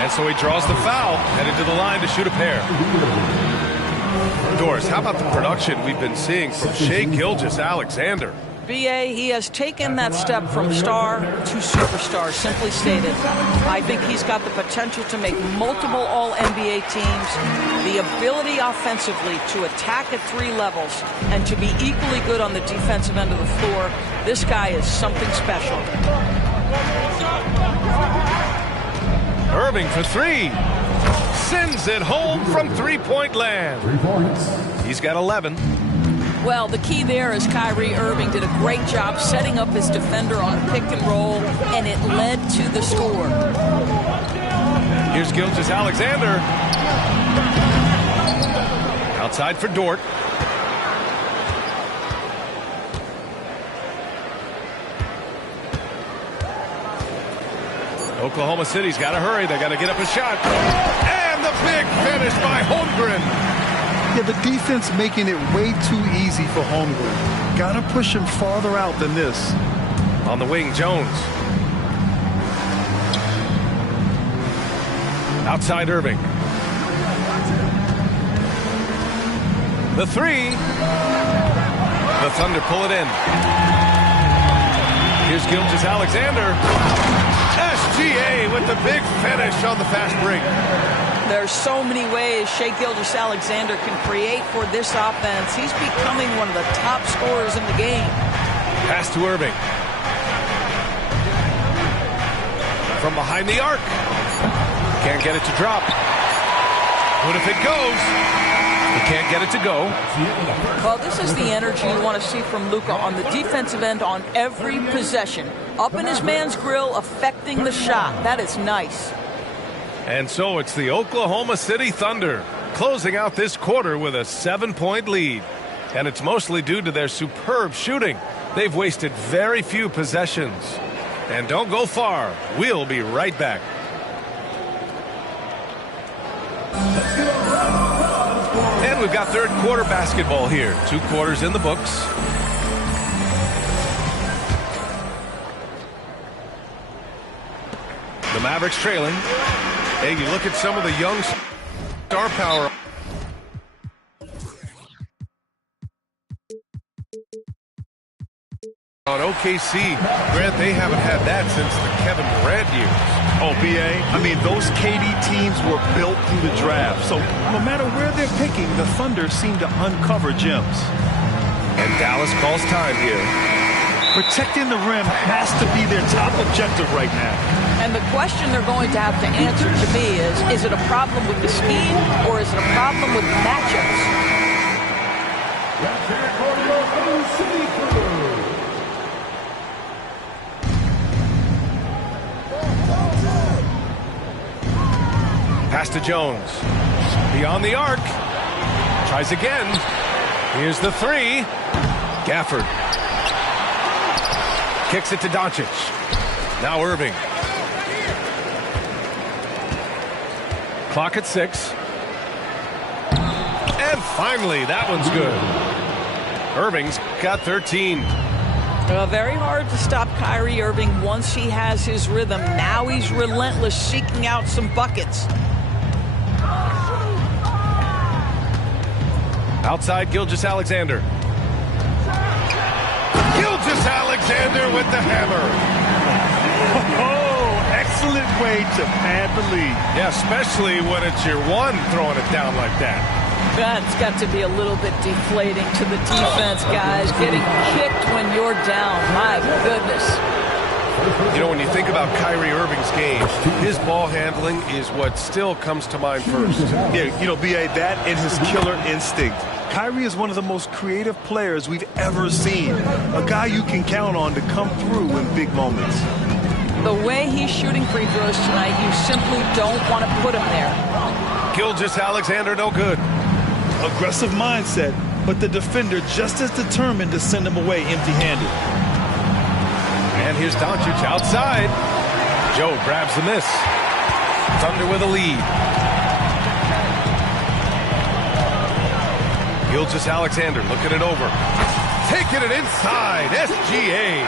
And so he draws the foul, headed to the line to shoot a pair. Doris, how about the production we've been seeing from Shai Gilgeous-Alexander? B.A., he has taken that step from star to superstar, simply stated. I think he's got the potential to make multiple All-NBA teams, the ability offensively to attack at 3 levels, and to be equally good on the defensive end of the floor. This guy is something special. Irving for 3. Sends it home from three-point land. 3 points. He's got 11. Well, the key there is Kyrie Irving did a great job setting up his defender on a pick and roll, and it led to the score. Here's Gilgeous-Alexander. Outside for Dort. Oklahoma City's got to hurry. They got to get up a shot. And the big finish by Holmgren. Yeah, the defense making it way too easy for Holmgren. Got to push him farther out than this. On the wing, Jones. Outside Irving. The 3. The Thunder pull it in. Here's Gilgeous-Alexander. SGA with the big finish on the fast break. There's so many ways Shai Gilgeous-Alexander can create for this offense. He's becoming one of the top scorers in the game. Pass to Irving. From behind the arc. Can't get it to drop. What if it goes? He can't get it to go. Well, this is the energy you want to see from Luka on the defensive end on every possession. Up in his man's grill, affecting the shot. That is nice. And so it's the Oklahoma City Thunder closing out this quarter with a 7-point lead. And it's mostly due to their superb shooting. They've wasted very few possessions. And don't go far. We'll be right back. And we've got third quarter basketball here. 2 quarters in the books. The Mavericks trailing. Hey, you look at some of the young star power. On OKC, Grant, they haven't had that since the Kevin Durant years. Oh, B.A., I mean, those KD teams were built through the draft. So no matter where they're picking, the Thunder seem to uncover gems. And Dallas calls time here. Protecting the rim has to be their top objective right now. And the question they're going to have to answer to me is it a problem with the scheme or is it a problem with matchups? Pass to Jones. Beyond the arc. Tries again. Here's the three. Gafford. Kicks it to Doncic. Now Irving. Clock at 6. And finally, that one's good. Irving's got 13. Very hard to stop Kyrie Irving once he has his rhythm. Now he's relentless, seeking out some buckets. Outside, Gilgeous-Alexander. Gilgeous-Alexander with the hammer. Oh, excellent way to pad the lead. Yeah, especially when it's your one throwing it down like that. That's got to be a little bit deflating to the defense, guys. Getting kicked when you're down. My goodness. You know, when you think about Kyrie Irving's game, his ball handling is what still comes to mind first. Yeah, you know, B.A., that and his killer instinct. Kyrie is one of the most creative players we've ever seen. A guy you can count on to come through in big moments. The way he's shooting free throws tonight, you simply don't want to put him there. Gilgeous-Alexander, no good. Aggressive mindset, but the defender just as determined to send him away empty-handed. And here's Doncic outside. Joe grabs the miss. Thunder with a lead. Gilgeous-Alexander looking it over. Taking it inside. SGA.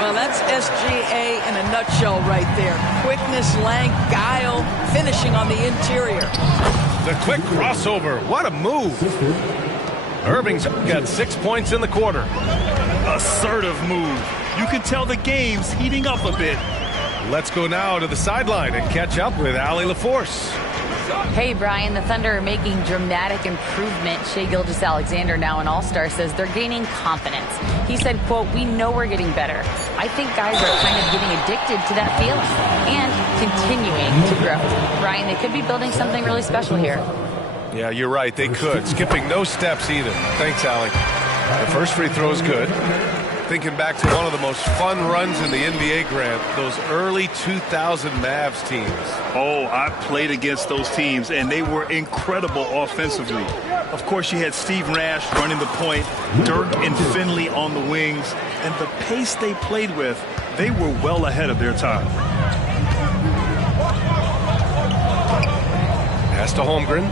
Well, that's SGA in a nutshell right there. Quickness, length, guile, finishing on the interior. The quick crossover. What a move. Irving's got 6 points in the quarter. Assertive move. You can tell the game's heating up a bit. Let's go now to the sideline and catch up with Allie LaForce. Hey, Brian, the Thunder are making dramatic improvement. Shai Gilgeous-Alexander, now an all-star, says they're gaining confidence. He said, quote, "We know we're getting better. I think guys are kind of getting addicted to that feeling and continuing to grow." Brian, they could be building something really special here. Yeah, you're right. They could. Skipping no steps either. Thanks, Allie. The first free throw is good. Thinking back to one of the most fun runs in the NBA, Grant, those early 2000 Mavs teams. Oh, I played against those teams, and they were incredible offensively. Of course, you had Steve Nash running the point, Dirk and Finley on the wings, and the pace they played with, they were well ahead of their time. Pass to Holmgren.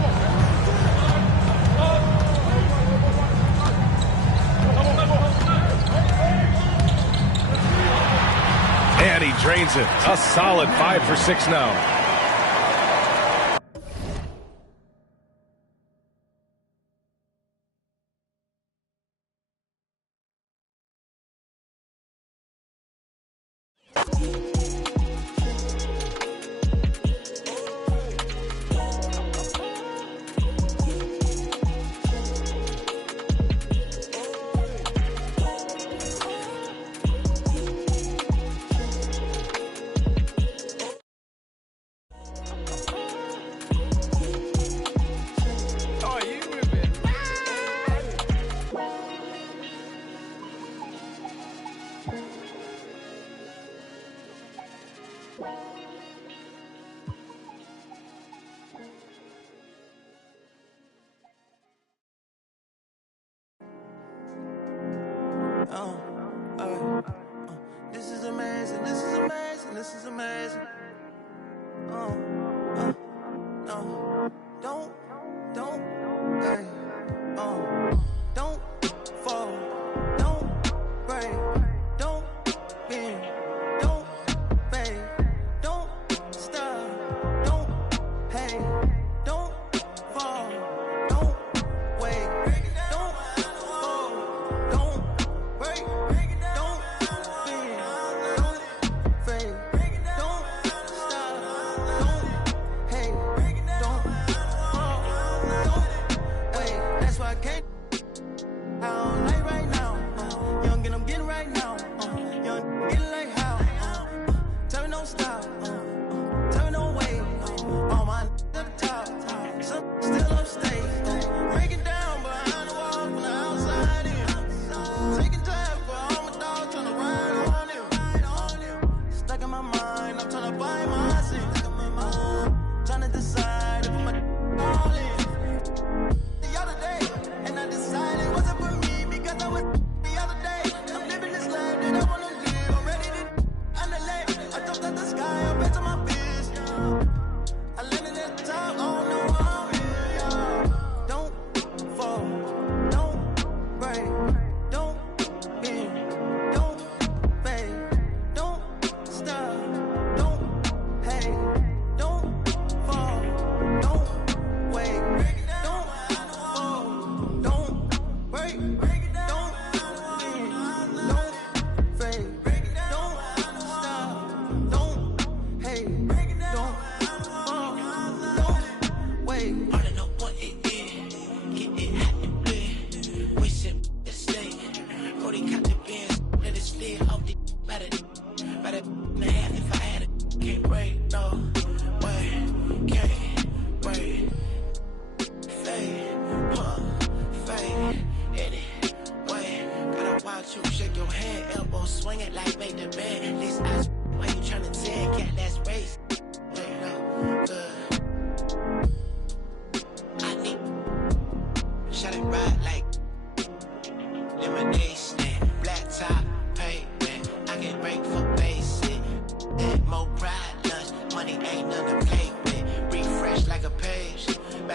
And he drains it. A solid 5 for 6 now. This is amazing, this is amazing, this is amazing. No, don't, hey, don't fall, don't break, don't bend, don't fade, don't stop, don't hate, don't fall, don't wait, don't fall, don't break, don't bend, don't fade, don't stop, don't hate, don't fall, don't wait. That's why I can't. I don't like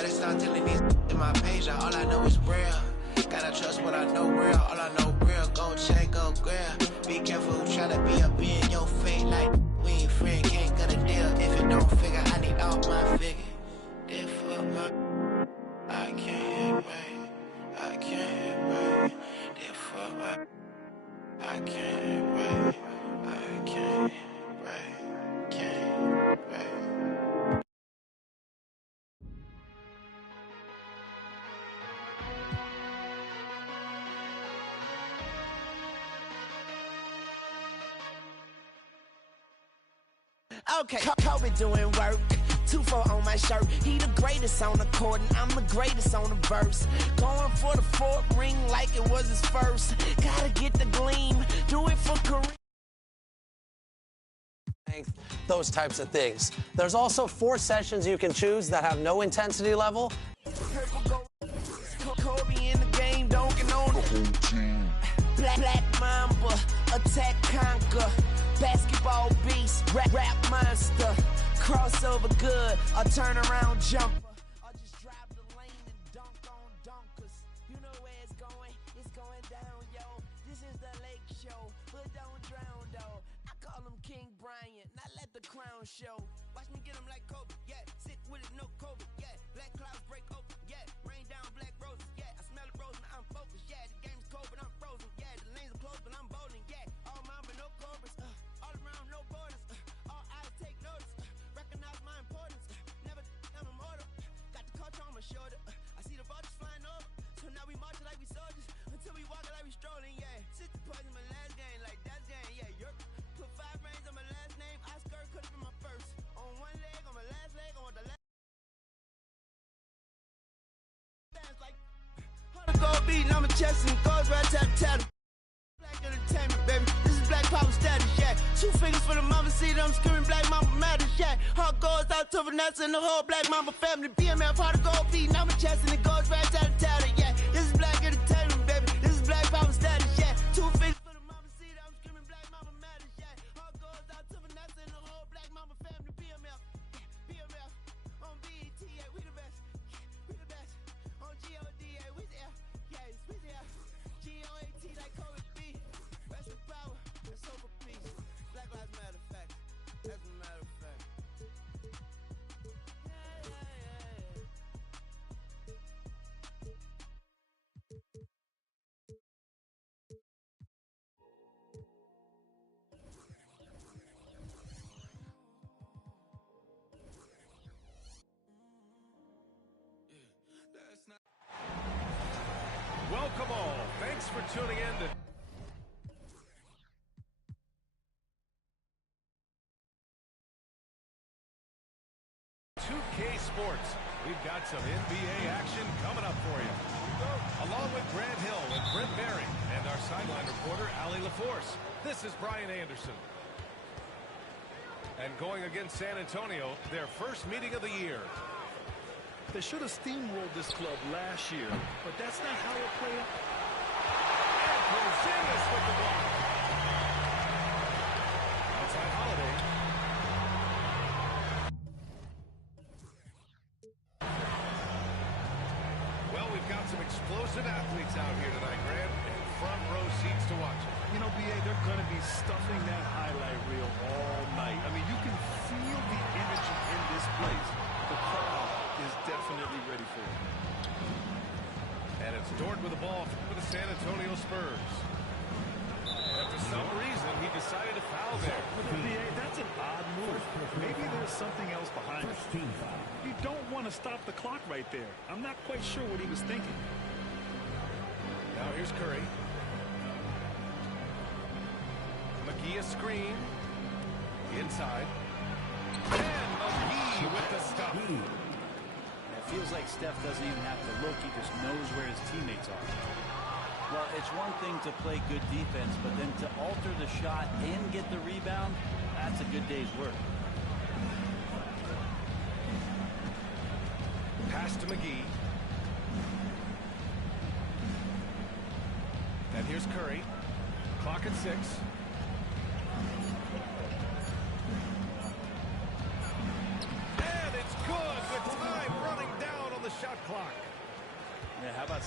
Gotta start telling these in my page, like, all I know is real. Gotta trust what I know real, all I know real. Go check, go grill. Be careful who try to be up in your face, like we ain't friend, can't cut a deal. If it don't figure, I need all my figure. If for my, I can't hit right, I can't hit right. If for my, I can't hit right, I can't hit right, can't hit right. Okay, Kobe doing work. 2-4 on my shirt. He the greatest on the court, and I'm the greatest on the verse. Going for the fourth ring like it was his first. Gotta get the gleam, do it for career. Those types of things. There's also 4 sessions you can choose that have no intensity level. Kobe in the game, dunking on Black Mamba, attack conquer. Basketball beast, rap monster. Crossover good, a turnaround jumper. Or just drive the lane and dunk on dunkers. You know where it's going down, yo. This is the Lake Show, but don't drown, though. I call him King Bryant, not let the crown show. Watch me get him like Kobe, yeah. Sick with it, no COVID, yeah. Black clouds break open, yeah. Rain down black roses, yeah. I smell the rose, but I'm focused, yeah. The game's cold, but I'm frozen, yeah. The lanes are closed, but I'm bowling, yeah. All mine, but no cobras, all around, no borders. All eyes take notice, recognize my importance. Never, I'm immortal. Got the culture on my shoulder. I see the vultures flying over, so now we marching like we soldiers until we walking like we strolling, yeah. 60 points in my last game, like that's game, yeah. You're put 5 rings on my last name. Oscar could have been my first. On one leg, on my last leg, on the last. Dance like 100 gold beating on my chest and goes right tap. Black entertainment, baby. This is black power status, yeah. 2 fingers for the mama, see them screaming black mama matters, yeah. Heart goes out to Vanessa and the whole black mama family. BMF, heart of gold beating on my chest and it goes right tap, yeah. This is black entertainment, baby. This is black power status, yeah. 2 fingers for the mama, see them screaming black mama matters, yeah. Heart goes out to Vanessa and the whole black mama family. BMF, on BET, yeah, we the best, we the best. On GOD, yeah, we there, yeah, we there. GOAT like Kobe B. Rest in power, and so for peace. Black Lives Matter, fact. That's a matter of fact. Welcome all. Thanks for tuning in to 2K Sports. We've got some NBA action coming up for you. Along with Grant Hill and Brent Berry and our sideline reporter, Allie LaForce. This is Brian Anderson. And going against San Antonio, their first meeting of the year. They should have steamrolled this club last year, but that's not how it played out. And Porzingis with the block. Outside Holiday. Well, we've got some explosive athletes out here tonight, Grant, and front row seats to watch it. You know, B.A., they're going to be stuffing that highlight reel all night. I mean, you can feel the energy in this place. The crowd is definitely ready for it. And it's Dort with the ball for the San Antonio Spurs. And for some reason, he decided to foul there. B.A., that's an odd move. Maybe there's something else behind it. You don't want to stop the clock right there. I'm not quite sure what he was thinking. Now here's Curry. McGee a screen. Inside. And McGee with the stop. It feels like Steph doesn't even have to look. He just knows where his teammates are. Well, it's one thing to play good defense, but then to alter the shot and get the rebound, that's a good day's work. Pass to McGee. And here's Curry. Clock at 6. And it's good with time running down on the shot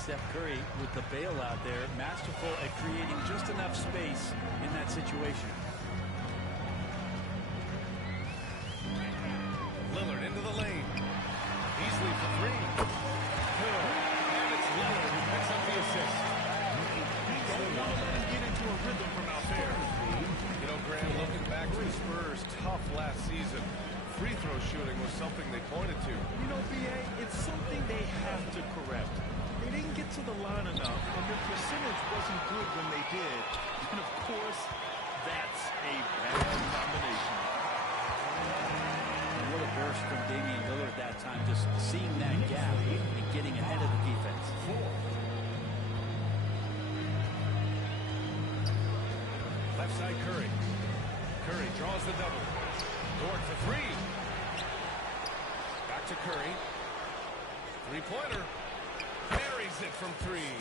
Steph Curry with the bailout there, masterful at creating just enough space in that situation. Lillard into the lane. Easily for three. Good. And it's Lillard who picks up the assist. Don't want to let him get into a rhythm from out there. You know, Graham, looking back to the Spurs' tough last season, free throw shooting was something they pointed to. You know, B.A., it's something they have to correct. They didn't get to the line enough, and their percentage wasn't good when they did. And, of course, that's a bad combination. And what a burst from Damian Lillard that time, just seeing that gap and getting ahead of the defense. Left side Curry. Curry draws the double. Dort for three. Back to Curry. Three-pointer. Buries it from three.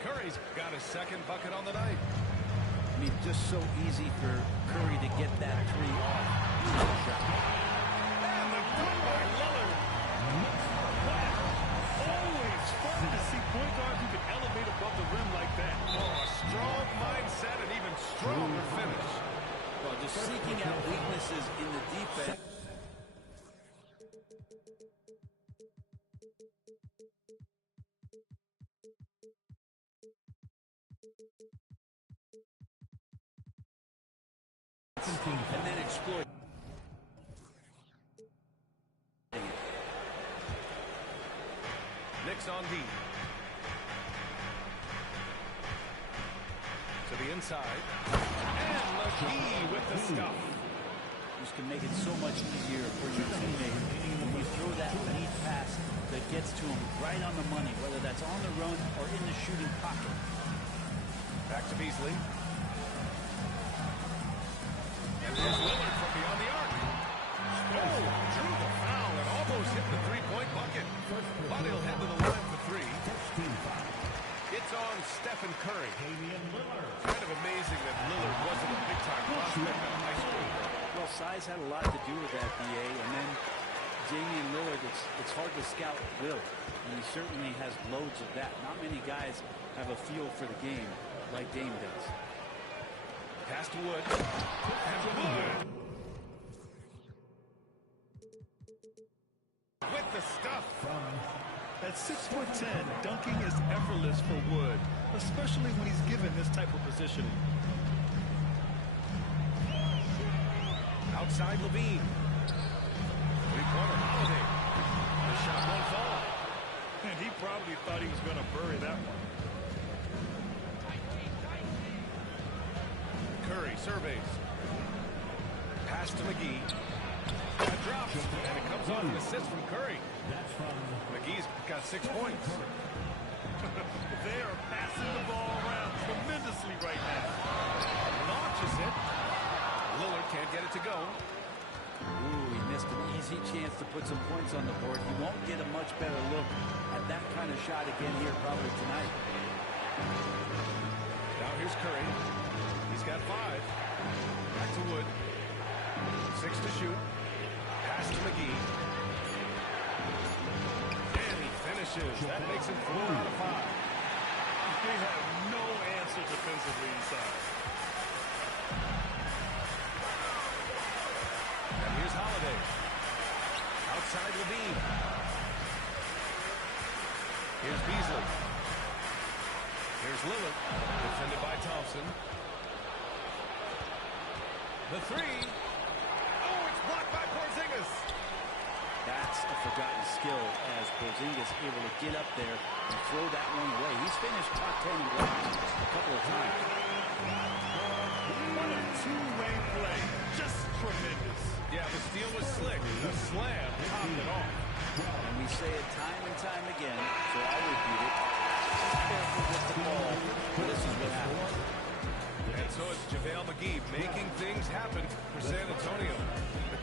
Curry's got his second bucket on the night. I mean, just so easy for Curry to get that three off. And the good by Lillard. Always fun to see point guards who can elevate above the rim like that. Oh, a strong mindset and even stronger finish. Well, just seeking out weaknesses in the defense. And then exploit. Knicks on D. To the inside. And McGee with the stuff. This can make it so much easier for your teammate when you throw that lead pass that gets to him right on the money, whether that's on the run or in the shooting pocket. Back to Beasley. And there's Lillard from beyond the arc. Oh, drew the foul and almost hit the three-point bucket. But he'll head to the line for three. It's on Stephen Curry. Kind of amazing that Lillard wasn't a big-time prospect out of high school. Well, size had a lot to do with that, B.A. And then Damian Lillard, it's hard to scout will. And he certainly has loads of that. Not many guys have a feel for the game like Dame does. Pass to Wood. And Wood. With the stuff. At 6'10", dunking is effortless for Wood, especially when he's given this type of positioning. Outside Levine. Three-pointer Holiday. The shot won't fall. And he probably thought he was going to bury that one. Curry surveys. Pass to McGee. That drops, and it comes off an assist from Curry. McGee's got 6 points. They are passing the ball around tremendously right now. Launches it. Lillard can't get it to go. Ooh, he missed an easy chance to put some points on the board. He won't get a much better look at that kind of shot again here probably tonight. Now here's Curry. He's got 5. Back to Wood. 6 to shoot. Pass to McGee. And he finishes. That makes him 4 out of 5. They have no answer defensively inside. And here's Holiday. Outside Levine. Here's Beasley. Here's Lillard. Defended by Thompson. The three. Oh, it's blocked by Porzingis. That's a forgotten skill as Porzingis able to get up there and throw that one away. He's finished top 10 in blocks a couple of times. What a two-way play. Just tremendous. Yeah, the steal was slick. The slam topped it off. And we say it time and time again, so I'll repeat it. Just careful with the ball. This is what happens. And so it's JaVale McGee making things happen for San Antonio.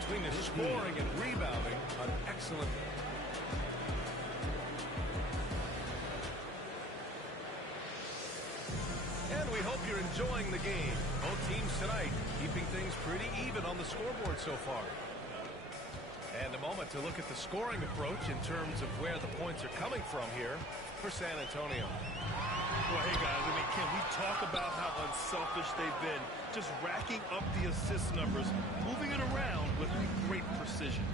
Between the scoring and rebounding, an excellent. And we hope you're enjoying the game. Both teams tonight keeping things pretty even on the scoreboard so far. And a moment to look at the scoring approach in terms of where the points are coming from here. for San Antonio. Well, hey, guys, I mean, can we talk about how unselfish they've been? Just racking up the assist numbers, moving it around with great precision.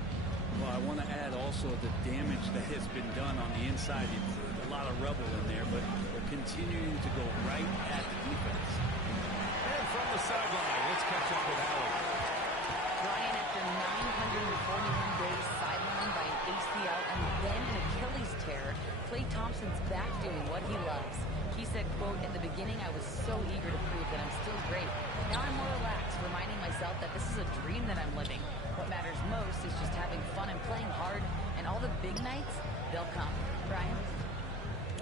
Well, I want to add also the damage that has been done on the inside. A lot of rubble in there, but they're continuing to go right at the defense. And from the sideline, let's catch up with Allen. Ryan, after 941 days sidelined by an ACL and then an Achilles tear, Klay Thompson's back doing what he loves. He said, quote, "In the beginning, I was so eager to prove that I'm still great. Now I'm more relaxed, reminding myself that this is a dream that I'm living. What matters most is just having fun and playing hard, and all the big nights, they'll come." Ryan?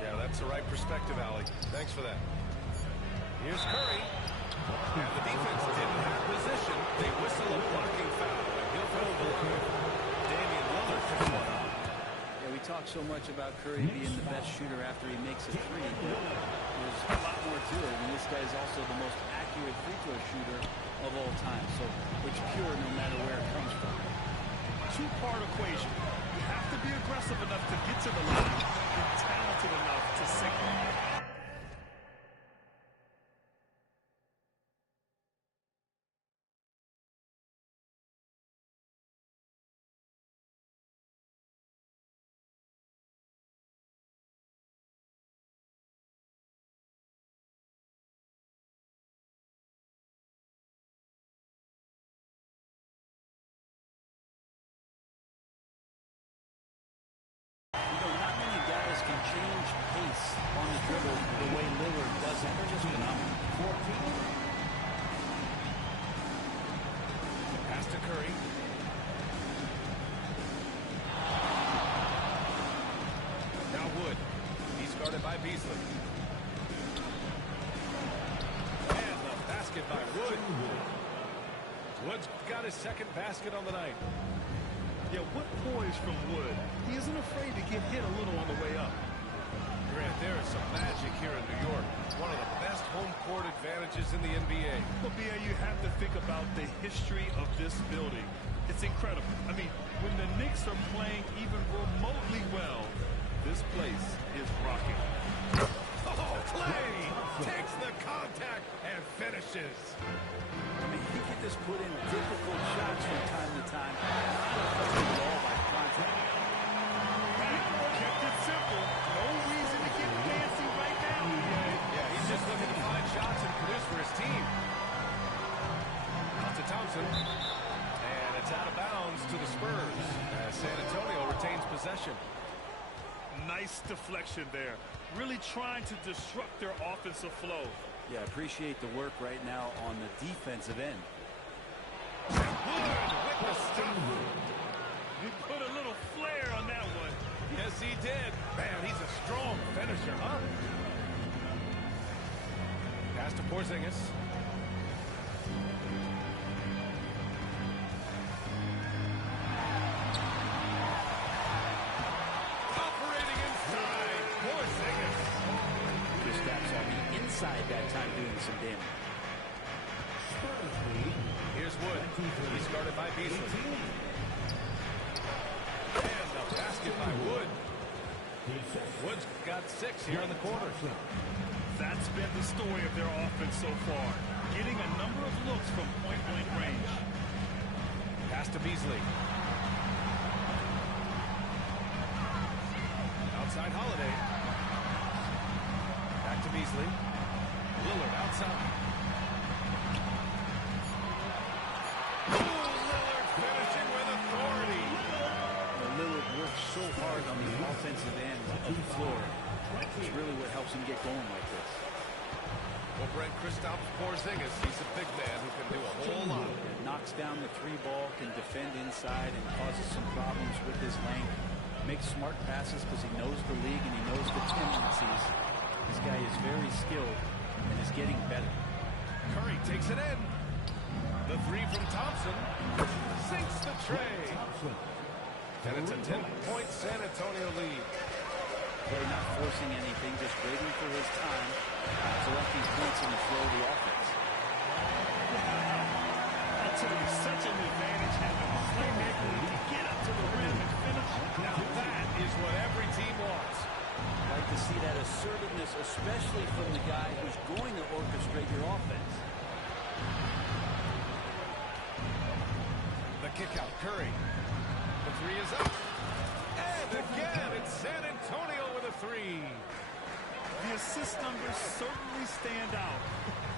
Yeah, that's the right perspective, Allie. Thanks for that. Here's Curry. And the defense didn't have position. They whistle a blocking foul, and he'll throw the line. Damian Lillard picks one up. Yeah, we talk so much about Curry being the best shooter after he makes a three. There's a lot more to it, and this guy is also the most accurate free throw shooter of all time. So it's pure no matter where it comes from. Two-part equation. You have to be aggressive enough to get to the line and talented enough to sink it. Not many guys can change pace on the dribble the way Lillard does it. They're just phenomenal. Pass to Curry. Now Wood. He's guarded by Beasley. And the basket by Wood. Wood's got his second basket on the night. Yeah, what poise from Wood. He isn't afraid to get hit a little on the way up. Grant, there is some magic here in New York. One of the best home court advantages in the NBA. Well, B.A., you have to think about the history of this building. It's incredible. I mean, when the Knicks are playing even remotely well, this place is rocking. Oh, Klay takes the contact and finishes. I mean, he can just put in difficult shots from time to time. Not affected at all by contact. Kept it simple. No reason to get fancy right now. Yeah, he's just looking to find shots and produce for his team. Out to Thompson. And it's out of bounds to the Spurs as San Antonio retains possession. Nice deflection there. Really trying to disrupt their offensive flow. Yeah, appreciate the work right now on the defensive end. Wood with the stop. He put a little flair on that one. Yes, he did. Man, he's a strong finisher, huh? Pass to Porzingis. Operating inside. Porzingis. Just taps on the inside that time, doing some damage. Here's Wood. He's guarded by Beasley. And the basket by Wood. Wood's got 6 here in the quarter. That's been the story of their offense so far. Getting a number of looks from point-blank range. Pass to Beasley. Outside Holiday. Back to Beasley. Lillard outside. Lillard finishing with authority. Lillard works so hard on the offensive end of the floor. It's really what helps him get going like this. Well, Brent, Kristaps Porzingis, he's a big man who can do a whole lot. Knocks down the three ball, can defend inside, and causes some problems with his length. Makes smart passes because he knows the league and he knows the tendencies. This guy is very skilled and is getting better. Curry takes it in. The three from Thompson sinks the tray. And it's a 10-point San Antonio lead. Klay not forcing anything, just waiting for his time, collecting points in the flow of the offense. I'll tell you, such an advantage having a playmaker who can get up to the rim and finish. Now that is what every team wants. I'd like to see especially from the guy who's going to orchestrate your offense. The kick out, Curry. The three is up. And again, it's San Antonio with a three. The assist numbers certainly stand out.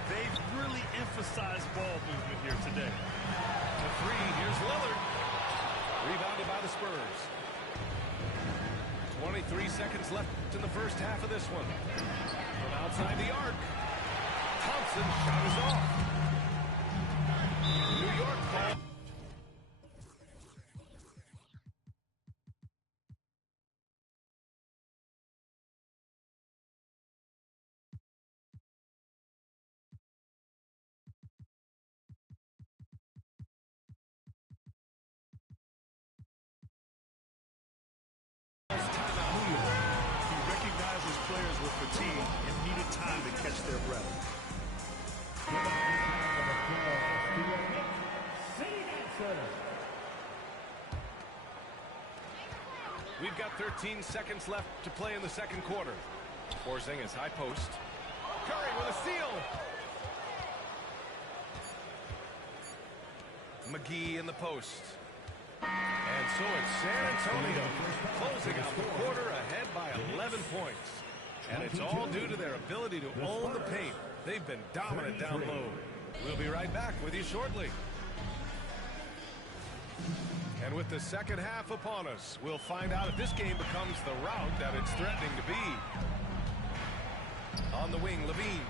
They've really emphasized ball movement here today. The three, here's Lillard. Rebounded by the Spurs. 23 seconds left in the first half of this one. From outside the arc, Thompson shot is off. New York ball. He recognized his players were fatigued and needed time to catch their breath. We've got 13 seconds left to play in the second quarter. Porzingis high post. Curry with a steal. McGee in the post. And so it's San Antonio closing out the quarter ahead by 11 points. And it's all due to their ability to own the paint. They've been dominant down low. We'll be right back with you shortly. And with the second half upon us, we'll find out if this game becomes the rout that it's threatening to be. On the wing, Levine.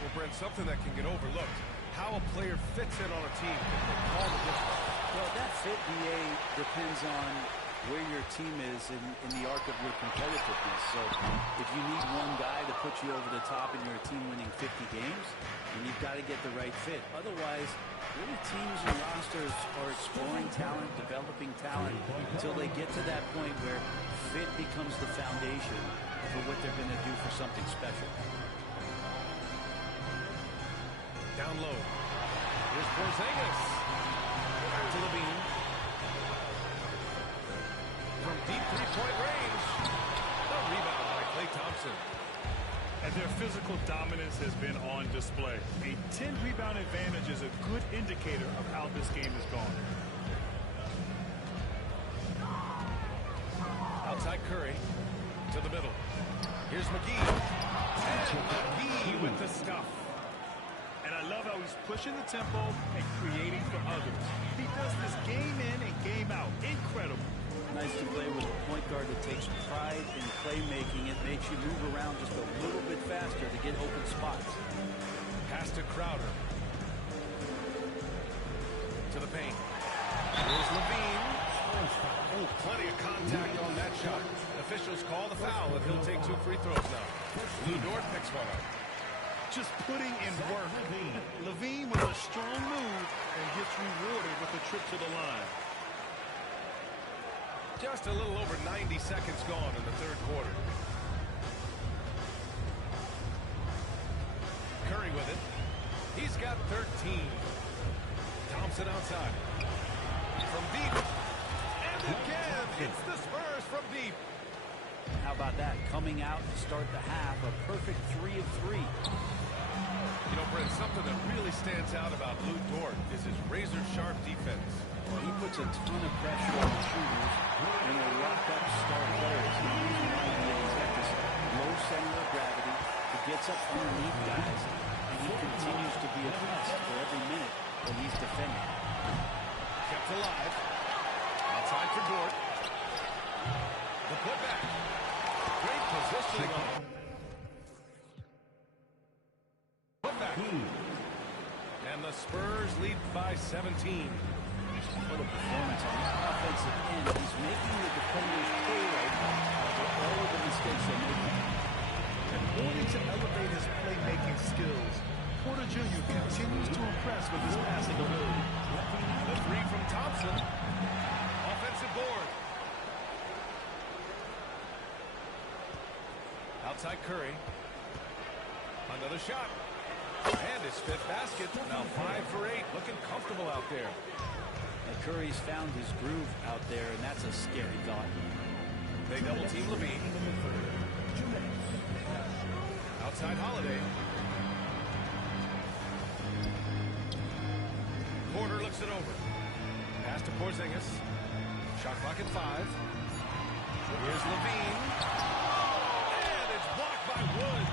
Well, Brent, something that can get overlooked. How a player fits in on a team can call the difference. Well, that fit, BA, depends on where your team is in the arc of your competitiveness. So if you need one guy to put you over the top and you're a team winning 50 games, then you've got to get the right fit. Otherwise, really teams and rosters are exploring talent, developing talent, until they get to that point where fit becomes the foundation for what they're going to do for something special. Down low. Here's Porzingis. Back to Levine. From deep three-point range. The rebound by Klay Thompson. And their physical dominance has been on display. A 10-rebound advantage is a good indicator of how this game has gone. Outside Curry. To the middle. Here's McGee. And McGee with the stuff. And I love how he's pushing the tempo and creating for others. He does this game in and game out. Incredible. Nice to play with a point guard that takes pride in playmaking. It makes you move around just a little bit faster to get open spots. Pass to Crowder. To the paint. Here's Levine. Oh, plenty of contact on that shot. Officials call the foul, and he'll take 2 free throws now. Lou Dort picks one up. Just putting in work. Levine with a strong move and gets rewarded with a trip to the line. Just a little over 90 seconds gone in the third quarter. Curry with it. He's got 13. Thompson outside. From deep. And again, it's the Spurs from deep. How about that? Coming out to start the half, a perfect 3 of 3. You know, Brent, something that really stands out about Lou Dort is his razor-sharp defense. Well, he puts a ton of pressure on the shooters and they lock up star players. And the reason why he's got this low center of gravity. He gets up underneath guys, and he continues to be a pest for every minute that he's defending. Kept alive. Outside for Dort. The putback. Great positioning on him. Putback. And the Spurs lead by 17. What a performance on the offensive end. He's making the defenders pay right now for all of the mistakes they're making. And wanting to elevate his playmaking skills, Porter Jr. continues to impress with his passing ability. The three from Thompson. Offensive board. Outside Curry. Another shot. And his 5th basket. Now 5 for 8. Looking comfortable out there. And Curry's found his groove out there, and that's a scary thought. They double team Levine. Outside Holiday. Porter looks it over. Pass to Porzingis. Shot clock at 5. Here's Levine. And it's blocked by Wood.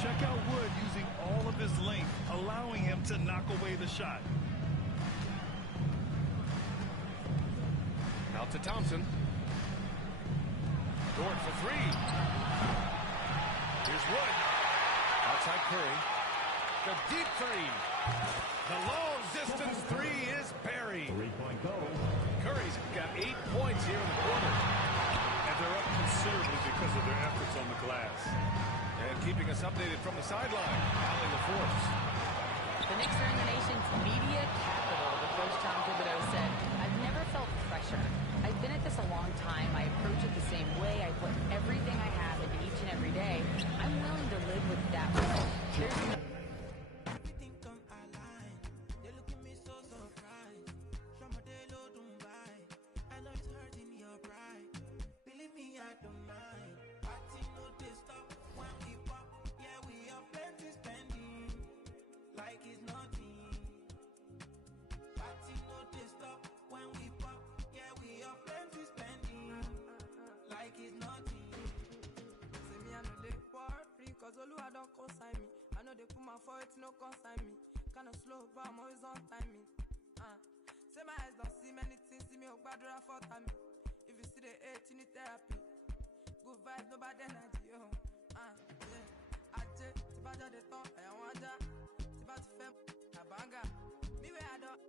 Check out Wood using all of his length, allowing him to knock away the shot. Out to Thompson. Dort for 3. Here's Wood. Outside Curry. The deep 3. The long distance 3 is buried. 3-point goal. Curry's got 8 points here in the quarter. And they're up considerably because of their efforts on the glass. And keeping us updated from the sideline, Allie LaForce. The Knicks are in the nation's media capital, the coach Tom Thibodeau said. I've never felt pressure. I've been at this a long time. I approach it the same way. I put everything I have into each and every day. I'm willing to live with that way. There's no I don't consign me. I know they put my foot, no consign me. Kind of slow, but I'm always on timing. Say my eyes don't see many things, see me oh bad for time. If you see the 8, you need therapy. Good vibe, no bad energy, yo. Yeah. Aje, tibaja de ton, I want ja. Tibaja fem, a banga. Me where I don't.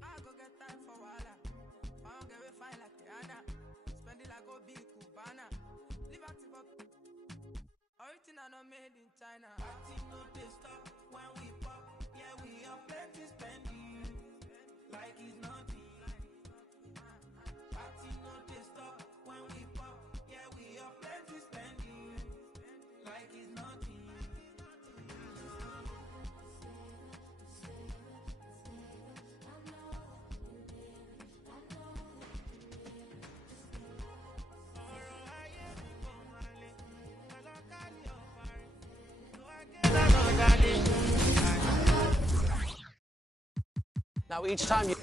I go get time for wala. I don't get way fine like Rihanna. Spend it like go big Cubana. Live at the original not made in China. Party no they stop when we pop. Yeah, we are plenty spending like it's nothing. Party no they stop when we pop. Yeah, we are plenty spending like it's nothing. Now each time you...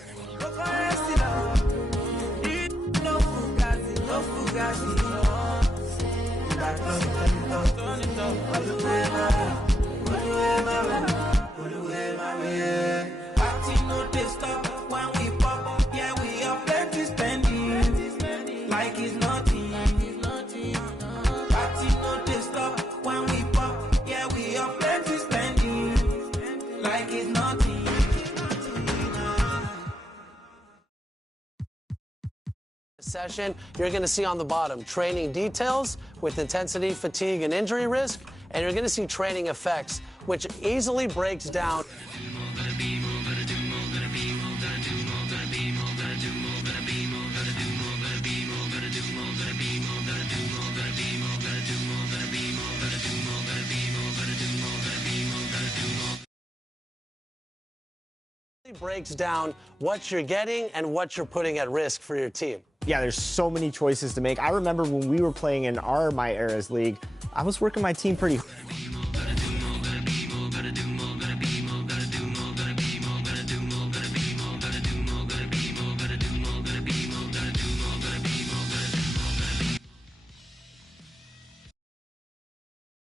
Like it's nothing. Party no they stop when we pop. Yeah, we are plenty spending like it's nothing. Session, you're going to see on the bottom training details with intensity, fatigue, and injury risk, and you're going to see training effects, which easily breaks down. Breaks down what you're getting and what you're putting at risk for your team. Yeah, there's so many choices to make. I remember when we were playing in my era's league, I was working my team pretty